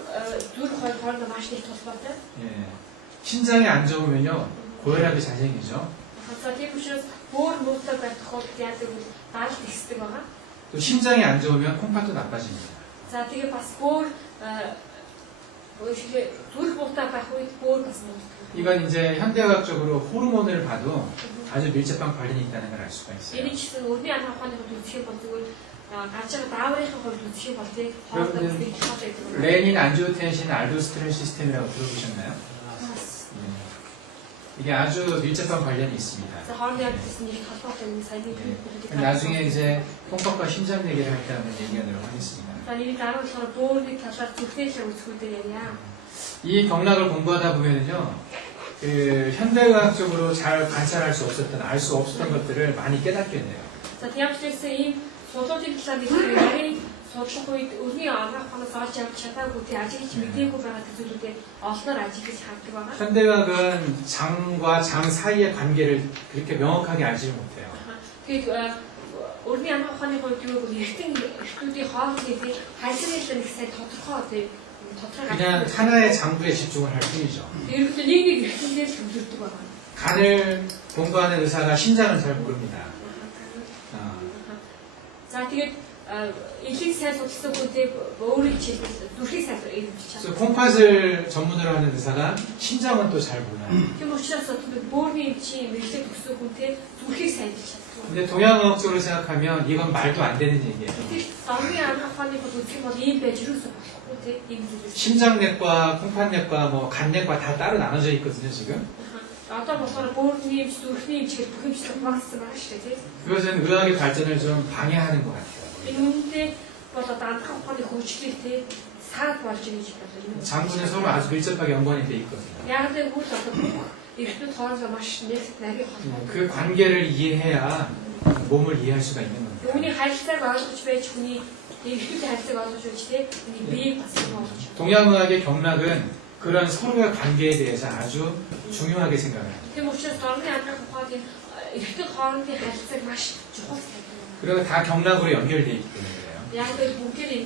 зүрх хоёр хоорондоо маш их толгойтой. 예. 심장이 안 좋으면요 고혈압이 잘 생기죠. За тийм учраас бөөр муутай байх тохиолдолд яадаг вэ? Даалт ихсдэг байгаа. 또 심장이 안 좋으면 콩팥도 나빠집니다. За тэгээд бас бөөр зүрх муутай байх үед бөөр бас муутдаг. 이건 이제 현대의학적으로 호르몬을 봐도 아주 밀접한 관련이 있다는 걸 알 수가 있어요. Энэ ч гэсэн өрний ан ухааны хувьд үзэх юм бол зүгээр гарч байгаа дааврын хувьд үзэх юм бол тийм хоолой гэдэг юм. 레닌 안지오텐신 알도스테론 시스템이라고 들어보셨나요? 이게 아주 밀접한 관련이 있습니다. За хоолны ядсан нэг холбоотой юм сайн нэг 나중에 이제 콩팥과 심장 얘기를 할 때 한번 얘기하도록 하겠습니다. За нэг дараа болохоор бөөрний талаар зүрхний талаар үзэхүүдээр ярья. 이 경락을 공부하다 보면은요, 그 현대의학적으로 잘 관찰할 수 없었던, 알 수 없었던 것들을 많이 깨닫게 돼요. За тийм ч гэсэн ийм судлалын талаар нэг судлах үед өрний ан ухаанаас олж авч чадаагүй тийм ажиглаж мэдээгүй байгаа зүйлүүдээ олноор ажиглаж хардаг байгаа. 현대의학은 장과 장 사이의 관계를 그렇게 명확하게 알지를 못해요. Тэгээд өрний ан ухааны хувьд юу гэвэл эртэн эртүүдийн хоолны тийм хайсралын нэг сайн тодорхой тийм 그냥 하나의 장부에 집중을 할 뿐이죠. ерөнхийдөө нэг эртнээр л хөвлөрдөг байгаа. 간을 공부하는 의사가 심장은 잘 모릅니다. За тэгээд элийг сайн судалсан хүнтэй өөрийн хичээлд зүрхийг сайн эзэмшиж 그래서 чадсан. 콩팥을 전문으로 하는 의사가 심장은 또 잘 몰라요. Тийм учраас бөөрийн эмчийн мэдлэг төгссөн хүнтэй зүрхийг сайн эзэмшиж чаддаг. 근데 동양의학적으로 생각하면 이건 말도 안 되는 얘기예요. Тэгэхээр замын ан ухааны хувьд үзэх юм бол ийм байж юусоо болохгүй тийм ийм зүйл. 심장내과, 콩팥내과, 뭐 간내과 다 따로 나눠져 있거든요, 지금. Одоо болохоор бөөрийн эмч, зүрхний эмч гэх бүх эмчлэг багцсан байгаа шүү дээ, тийм. 그것은 의학의 발전을 좀 방해하는 것 같아요. Энэ үнэндээ бол одоо андах ухааны хөгжлийг тийм саад болж байгаа гэж байна. 장부는 서로 아주 밀접하게 연관이 돼 있거든요. Яг л үл одоо бүх эртнүүд хоорондоо маш нэг нарийн холбоотой. 그 관계를 이해해야 몸을 이해할 수가 있는 겁니다. Үүний харилцааг ойлгож байж хүний эртнүүдийн харилцааг ойлгож байж тийм хүний биеийг бас ойлгож. 동양의학의 경락은 그런 서로의 관계에 대해서 아주 중요하게 생각을 합니다. Тийм учраас орны андах ухааны эртнүүд хоорондын харилцааг маш чухал байдаг. 그리고 다 경락으로 연결되어 있기 때문에 그래요. Яг л бүгдийг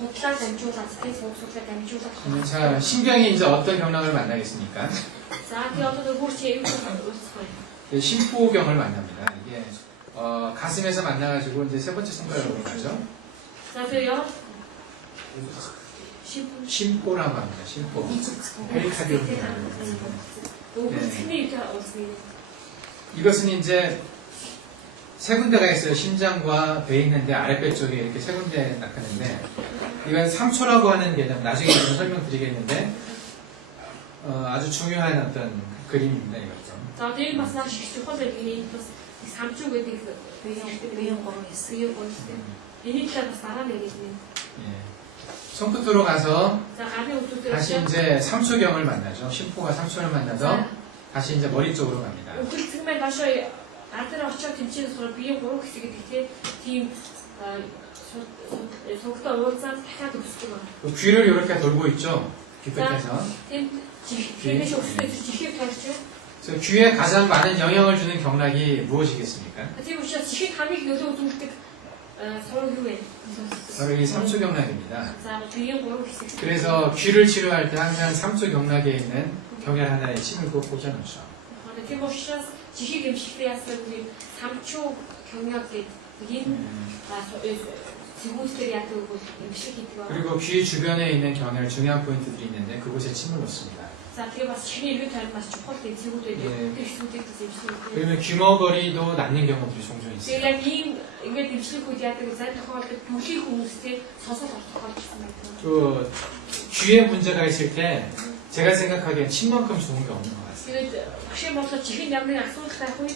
судлаа дамжуулаад, тийм судлаа дамжуулаад. 자, 신경이 이제 어떤 경락을 만나겠습니까? За тийм одоо өөрчий юм үзэх. 심포경을 만납니다. 이게 가슴에서 만나가지고 이제 세 번째 손가락으로 가죠. За тийм яа. 심포라고 합니다. 심포. 페리카디움. Өөрсний үеийн 이것은 이제 세 군데가 있어요. 심장과 배 있는데 아랫배 쪽에 이렇게 세 군데 나타내는데 이건 3초라고 하는 개념 나중에 좀 설명드리겠는데 아주 중요한 어떤 그림입니다. 이것도. За тэр бас маш их чухал гэдэг нь бас самчуу гэдэг биеийн гурван хэсэг. үеийг үнэхээр энийг л бас дараа нь хэлнэ. 예. 손끝으로 가서 За гарын өвчтөөр 다시 이제 3초경을 만나죠. 심포가 3초를 만나서 다시 이제 머리 쪽으로 갑니다. өвчлцгмээр доошоо ардэр очоод тэмцээн сураа биеийн гурван хэсэг гэдэг тийм 속도 уулзаад дахиад өвсдөг байна. 그 귀를 이렇게 돌고 있죠. 귀 끝에서. Тийм жихээс өвсдөг жихийг тойрч. 그래서 귀에 가장 많은 영향을 주는 경락이 무엇이겠습니까? Тийм учраас жихийг хамгийн нөлөө үзүүлдэг сураг юу вэ? 바로 이 3초 경락입니다. За биеийн гурван хэсэг. 그래서 귀를 치료할 때 항상 3초 경락에 있는 경혈 하나에 침을 꼭 꽂아놓죠. Тийм учраас жихийг эмчлэхдээ ясдаг нэг самчуу 경력 гэдэг энэ 지구들이 야도 음식이 들어. 그리고 귀 주변에 있는 경혈 중요한 포인트들이 있는데 그곳에 침을 놓습니다. 자, 그게 봐서 신이 이렇게 닮은 맛이 좋거든. 지구들이 예. 음식이 그러면 귀머거리도 낫는 경우들이 종종 있어요. 제가 이게 음식을 야도 잘 더하고 두시 공스에 서서 더하고 싶습니다. 그 귀에 문제가 있을 때 제가 생각하기엔 침만큼 좋은 게 없는 것 같아요. 그 혹시 먼저 지금 양면 약속을 하고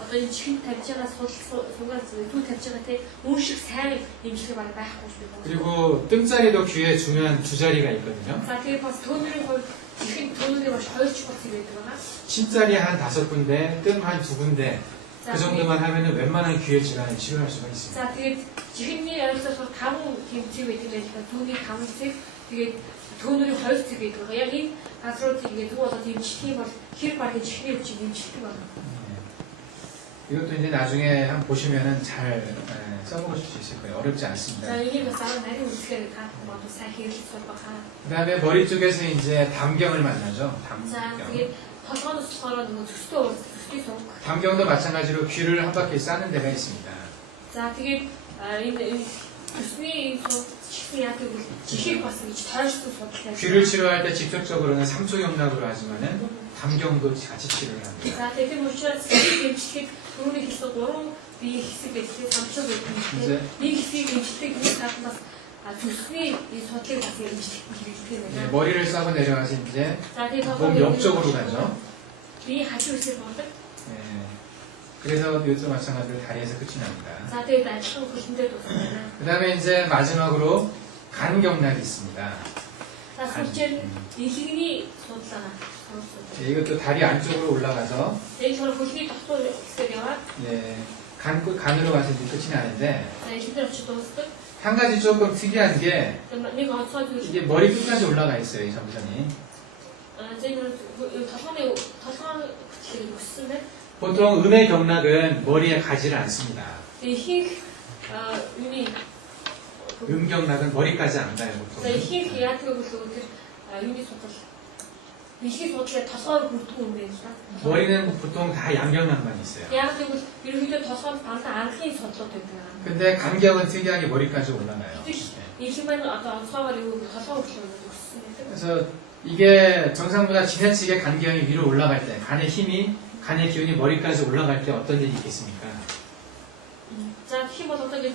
어떤 지금 탈지가 소가 두 탈지가 돼 음식 살 음식을 많이 하고 싶어요. 그리고 뜸자리도 귀에 중요한 두 자리가 있거든요. 자, 그게 봐서 돈을 걸 지금 돈을 걸 덜치 같은 게 있더라. 침자리 한 5군데, 뜸 한 2군데 그 정도만 하면은 웬만한 귀의 질환을 치료할 수가 있습니다. 자, 되게 지금이 여기서 가문 김치가 있으니까 돈이 가문씩 되게 돈을 벌 수 있게 있고 여기 가서 되게 누워서 김치를 길바닥에 치료 지금 치료가 이것도 이제 나중에 한번 보시면은 잘 써보실 수 있을 거예요. 어렵지 않습니다. 자, 여기 그 사람 나이 어떻게 다 뭐도 사실 수업가. 그 다음에 머리 쪽에서 이제 담경을 만나죠. 자, 담경. 그게 더서는 수서는 수도 수도 담경도 마찬가지로 귀를 한 바퀴 싸는 데가 있습니다. 자, 되게 이 무슨이 치료한테 지식 봤으니 잘 수도 좋다. 귀를 치료할 때 직접적으로는 3초 경락으로 하지만은 담경도 같이 치료를 합니다. 자, 되게 무슨 지식 돈이 있어 고로 이 희생이 삼초를 이제 이 희생이 지식이 다서 주스니 이 소태를 가서 네, 머리를 싸고 내려가서 이제 자, 그래서 몸 옆쪽으로 가죠. 이 하주 있을 거거든. 네. 그래서 이것도 마찬가지로 다리에서 끝이 납니다. 자, 되게 날씨가 그신데도 그 다음에 이제 마지막으로 간 경락이 있습니다. 자, 솔직히 이 희생이 좋잖아. 네, 이것도 다리 안쪽으로 올라가서 내 저를 보시기 딱 있어요. 네, 간으로 가서 이제 끝이 나는데 자, 힘들어 죽었을 한 가지 조금 특이한 게 내가 어쩌고 이게 머리 끝까지 올라가 있어요, 이 점선이. 저희는 더선에 붙이고 쓰면 보통 음의 경락은 머리에 가지를 않습니다. 이 이미 음 경락은 머리까지 안 가요, 보통. 이 계약하고 그 이미 소설 이시 소설에 더선 보통 오면서 머리는 보통 다 양경락만 있어요. 계약하고 이렇게 더선 반사 안히 소설 되더라. 근데 간경은 특이하게 머리까지 올라가요. 이 시간은 어떤 서가지고 더선 붙이는 그래서 이게 정상보다 지나치게 간경이 위로 올라갈 때, 간의 힘이, 간의 기운이 머리까지 올라갈 때 어떤 일이 있겠습니까? 자, 힘을 어떻게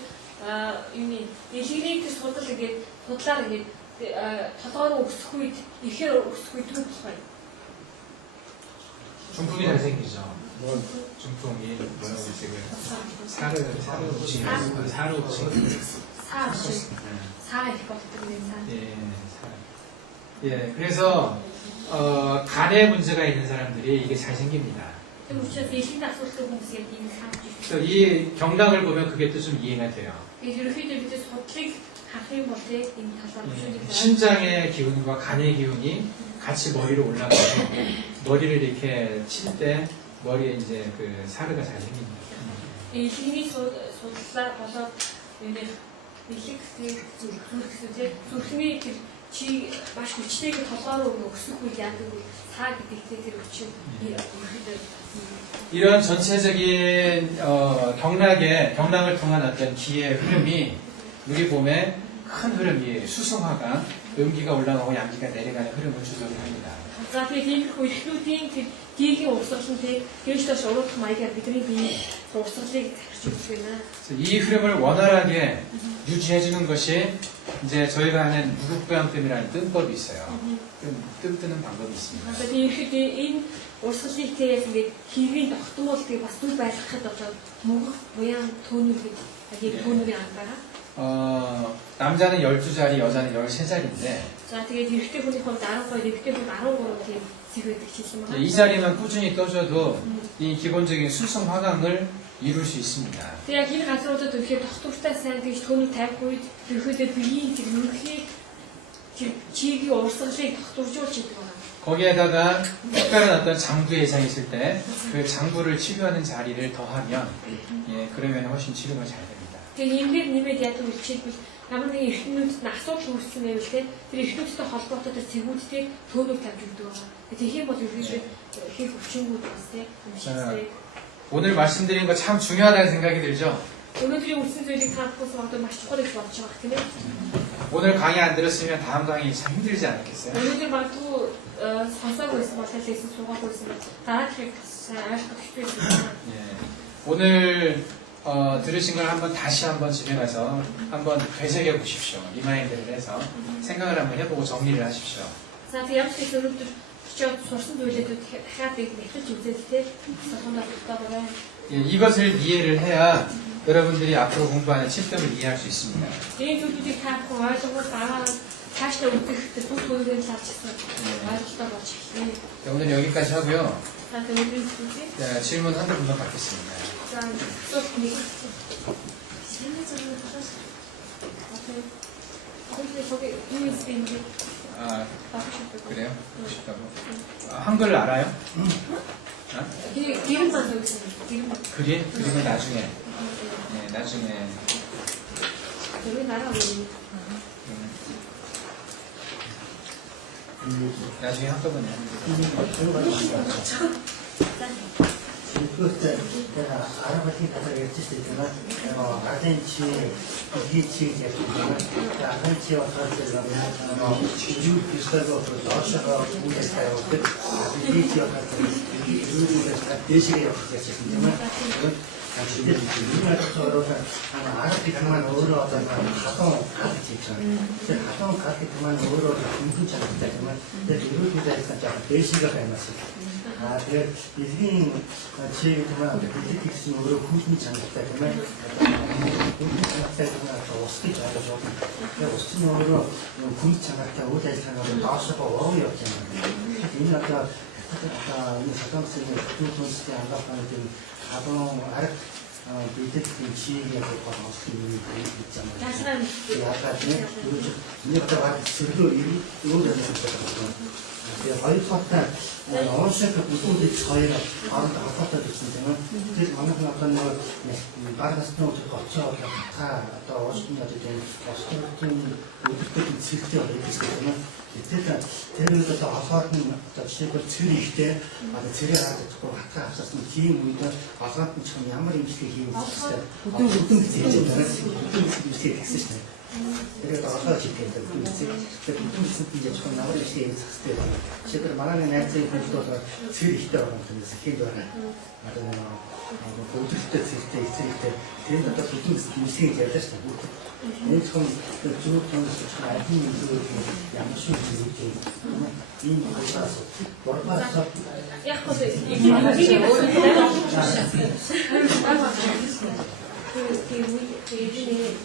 이미 이 힘이 그 소설에게 소설에게 더선으로 옥수고 이해로 옥수고 있도록 해요. 중풍이 잘 생기죠. 중풍이 뭐라고 지금 사르 붙이는 사르 붙이는 사의 것들이 예, 그래서 간에 문제가 있는 사람들이 이게 잘 생깁니다. 그래서 이 경락을 보면 그게 또 좀 이해가 돼요. 신장의 기운과 간의 기운이 같이 머리로 올라가서 머리를 이렇게 칠 때 머리에 이제 그 사르가 잘 생깁니다. 이 힘이 쏟아서 зүрхний чи маш хүчтэйг толгоор өгсөхгүй яадаг саа гэдэг тэр өчиг 이런 전체적인 경락을 통한 어떤 기의 흐름이 우리 몸의 큰 흐름이 수승화가 음기가 올라가고 양기가 내려가는 흐름을 주도를 합니다. За тэгээд иймэрхүү эрхлүүдийн дийлгийн урсгал нь дээш доош уруудах маягаар бидний бие урсгалыг захирч өгөх юм. 그래서 이 흐름을 원활하게 유지해주는 것이 이제 저희가 하는 무극부양뜸이라는 뜸법이 있어요. 뜸 뜨는 방법이 있습니다. Тэгээд ерхэд энэ урсгалыг тэгээд ингээд хийвийн тогтмол тэгээд бас түр байлгахад одоо мөнгөх буян түүнийг яг түүнийг анхаараа. 남자는 12자리, 여자는 13자리인데 За тэгээд эрэгтэй хүний хувьд 12, эрэгтэй хувьд 13 тийм зэрэг байдаг хэлсэн байна. 이 자리만 꾸준히 떠줘도 이 기본적인 수성 화강을 이룰 수 있습니다. Тэгээд яг энэ газруудад үнэхээр тогтвортой сайн гэж түүнийг тавих үед ерөөдөө биеийн тэр мөнхийн чигийн урсгалыг тогтворжуулж идэг байна. 거기에다가 특별한 어떤 장부 예상이 있을 때 그 장부를 치료하는 자리를 더하면 예, 그러면 훨씬 치료가 잘 됩니다. Тэгээд ингээд нэмээд яадаг вэ жишээлбэл ямар нэгэн эрхтнүүдэд нь асуудал үүссэн байвал те тэр эрхтнүүдтэй холбоотой тэр цэгүүдтэй төөнөг тавьж өгдөг байна. Тэгээд тийм бол ерөөдөө хийх өвчнгүүд бас те өмшөлтэй. 오늘 말씀드린 거 참 중요하다는 생각이 들죠? өнөөдрийн үндсэн зүйлийг таахгүй одоо маш чухал гэж бодож байгаа тийм ээ. 오늘 강의 안 들었으면 다음 강의 참 힘들지 않았겠어요? өнөөдөр магадгүй сонсоогүй байсан бол хэлсэн суугаагүй байсан бол дараагийн сайн ойлгох хэрэгтэй байсан. 예. 오늘 들으신 걸 한번 다시 한번 집에 가서 한번 되새겨 보십시오. 리마인드를 해서 생각을 한번 해보고 정리를 하십시오. За тийм ямар ч зүйл өнөөдөр очиод сурсан зүйлүүд дахиад нэвтрэж үзээд те сонголоо тогтоогоорой. 예, 이것을 이해를 해야 여러분들이 앞으로 공부하는 7점을 이해할 수 있습니다. Энэ зүйлүүдийг таахгүй ойлгоод дараа цаашдаа үлдэхэд бүх зүйлийг лавчсан ойлголтоо болж эхэлнэ. 네, 오늘 여기까지 하고요. За тийм өнөөдрийн зүйлийг 네, 질문 한두 분만 받겠습니다. за зөвхөн 저기 USB 아, 그래요? 싶다고. 한글 알아요? 기름만 더 있습니다. 기름만. 그림? 그림은 나중에. 네, 나중에. 여기 나라고. 나중에 한꺼번에 그때 내가 아르바이트 가서 했을 때는 아덴치에 이치에 했지만 아덴치에 와서 되려면 지주 비슷하고 러시아가 우리가요 그 이치에 와서 우리가 대시에 했지만 근데 우리나라에서 아르바이트 그만 오러 왔다가 가동 가르치 있잖아요. 가동 가르치 그만 오러 공부장 때문에 이렇게 돼서 대시가 되었어요. 그 일긴 지금은 빌리티스으로 구분이 장착되기 때문에 구분이 장착되거나 더 어떻게 잘하죠? 그 어스티노로 구분이 장착되고 대상으로 나와서 어려웠잖아요. 이미 아까 이 사건성의 구분을 때 안가파는 가동 아래 빌리티 지역에 관한 어스티노이 있잖아요. 아까 이제부터 막 들도 이루어져 있었거든요. 어이없다. 어색한 무슨 저희가 바로 나왔다 됐으면 그 만나서 어떤 거 말하는 것도 거쳐 다또 어떤 것도 좀 어떤 어떻게 실제로 있으면 일단 대리도 또 아파트는 또 집을 들일 때 아주 들여야 되고 왔다 갔다 기분도 아파트처럼 아무리 음식이 있을 때 어떤 되잖아요. 음식이 있을 때 그래서 아까 집회도 보통 이제 처음 나올 때 있었을 때 제대로 말하는 애들이 그것도 들이 있더라고요. 그래서 걔들은 보통 때 있을 때 걔는 또 보통 음식이 될 때도 못 내 처음 주로부터 알고 있는 그 양식이 이렇게 이 거라서 월파서 약간 이게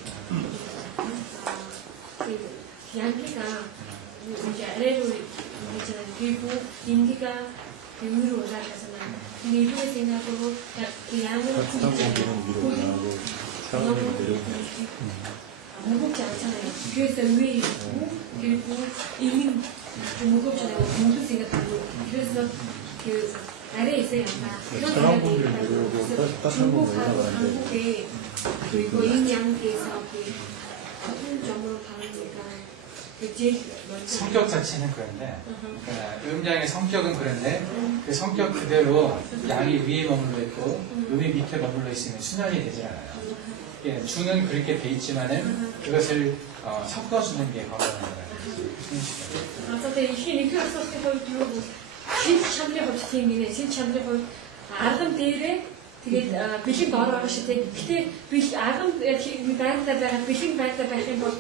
양기가 이제 아래로 있잖아요. 그리고 인기가 위로 올라가잖아요. 근데 이분의 생각으로 그 양으로 너무 무겁지 않잖아요. 그래서 위에 있고 그리고 이는 무겁잖아요. 공도 생각하고 그래서 그 아래에 있어요. 그런 생각이 있다고 중국하고 한국에 그리고 인양계에서 같은 점으로 다르니까 성격 자체는 그런데 그러니까 음양의 성격은 그런데 그 성격 그대로 양이 위에 머물러 있고 음이 밑에 머물러 있으면 순환이 되질 않아요. 예, 주는 그렇게 돼 있지만은 그것을 섞어주는 게 건강한 거예요. Тэгээд ихийн нэгэн асуултын хувьд юу вэ? Шил чанарын хувьд тийм нэ, шил чанарын хувьд арган дээрээ тэгээд бэлэг ороо шүү дээ. Гэтэ арган байдлаа байгаа бэлэг байдлаа байх юм бол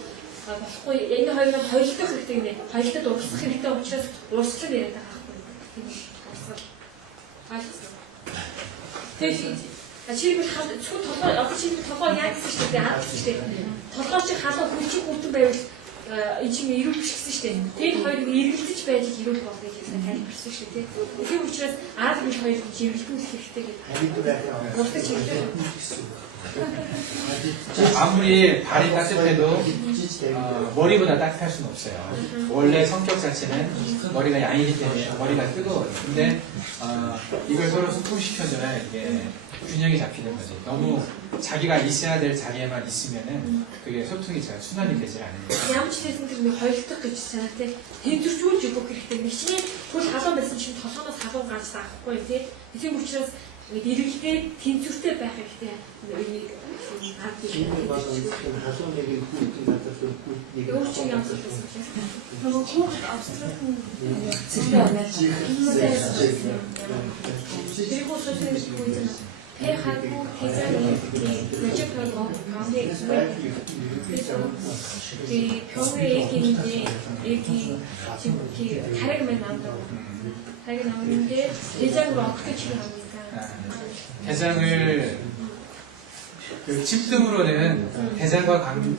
болохгүй. Энэ хоёрыг холилдох хэрэгтэй нэ. Холилдод урсгах хэрэгтэй учраас урсгал яриад байгаа байхгүй. Урсгал. Ойлгосон. Тэгээд чирмэл чүн толгой одоо чирмэл толгой яаж гэсэн шүү дээ. Хаад шүү дээ. Толгой чи халуун хүчин бүтэн байвал энэ чинь эрүүл биш гэсэн шүү дээ. Тэгээд хоёрыг эргэлдэж байж эрүүл болно гэсэн тайлбарсан шүү дээ. Тийм учраас ард гэх хоёрыг эргэлдүүлэх хэрэгтэй гэдэг. Урсгал чиглэл. 아무리 발이 따뜻해도 머리보다 따뜻할 수는 없어요. 원래 성격 자체는 머리가 양이기 때문에 머리가 뜨거워요. 근데 이걸 서로 소통시켜줘야 이게 균형이 잡히는 거지. 너무 자기가 있어야 될 자리에만 있으면은 그게 소통이 잘 순환이 되질 않으니까. Ямар ч хэлсэн тэр нэг хоёрдох гэж байна тий. Тэнцвэржүүлж өгөх хэрэгтэй. Нэг чинь хөл халуун байсан чинь толгоноос халуун гарч заахгүй тий. Тийм учраас эргэлдээ тэнцвэртэй байх хэрэгтэй. Энийг харж Перехадгүй тэзэн project руу гамдээ expert. Тэгээ пёрэ эгийн хараг мэн намдаа. хараг нам는데 대장으로 어떻게 치료합니까? 대장을 그 집등으로는 대장과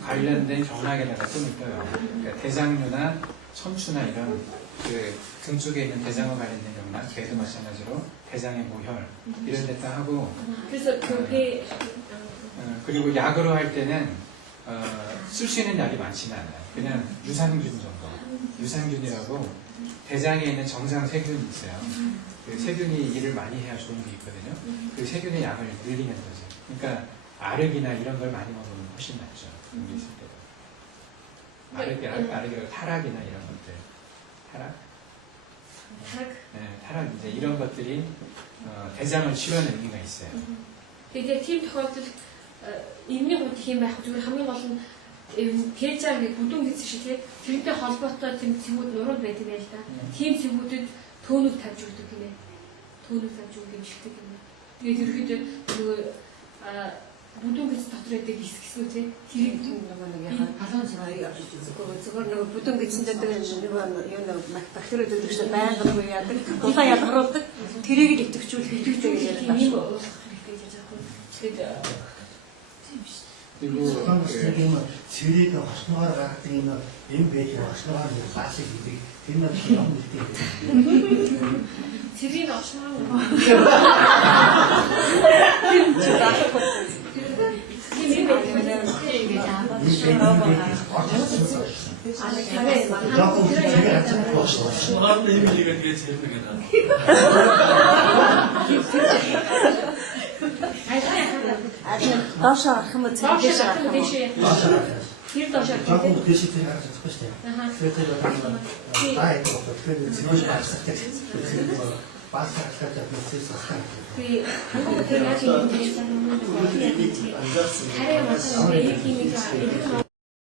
관련된 경락에다가 뜸을 떠요. 그러니까 대장류나 척추나 이런 그 등 쪽에 있는 대장과 관련된 경락, 배도 마찬가지로 대장의 모혈 이런 데다 하고. 그래서 그 그리고 약으로 할 때는 쓸 수 있는 약이 많지는 않아요. 그냥 유산균 정도. 유산균이라고 대장에 있는 정상 세균이 있어요. 그 세균이 일을 많이 해야 좋은 게 있거든요. 그 세균의 양을 늘리는 거죠. 그러니까 아르기나 이런 걸 많이 먹으면 훨씬 낫죠. 여기 있을 때도. 아르기라고 타락이나 이런 것들. 타락? 네, 타락 이제 이런 것들이 대장을 치료하는 의미가 있어요. 근데 팀 тохиолдолд энэний хувьд их юм байх зүгээр хамгийн гол нь пэжаг нэг бүдүүн гэсэн шиг тэрнтэй холбоотой тийм цэвүүд нурууд байдаг байл та. Тийм цэвүүдэд төөнөг тавьж өгдөг гинэ. Төөнөг тавьж өгөх юм шигдэг гинэ. Тэгээд ерөөхдөө нөгөө бүдүүн гэсэн дотор байдаг хэсгснүү тий. Тэрийг нөгөө нэг яхаа халуун зүгээр нөгөө бүдүүн гэсэндээ нөгөө юу нэг бактериуд өгдөг байнга нөгөө яадаг. Улаан ялгаруулдаг. Тэрийг л идэвхжүүлэх хэрэгтэй гэж яриад байна. 그리고 цэрэг хосноор гаргадаг юм байж хосноор баасыг хийдэг. Тэр нь юм үлдээ. цэргийг осноо. Доошоо гарах юм уу? Доошоо гарах юм дэшээ. Тэр доошоо. Жаахан дэшээ тэр гарч чадахгүй шүү дээ. Тэгэхээр баа ඒක тэгэхээр зинөөш баасдаг. Баас харахад мэдээс асах. 그 한국 대학교 인재상 хараа масан нэг юм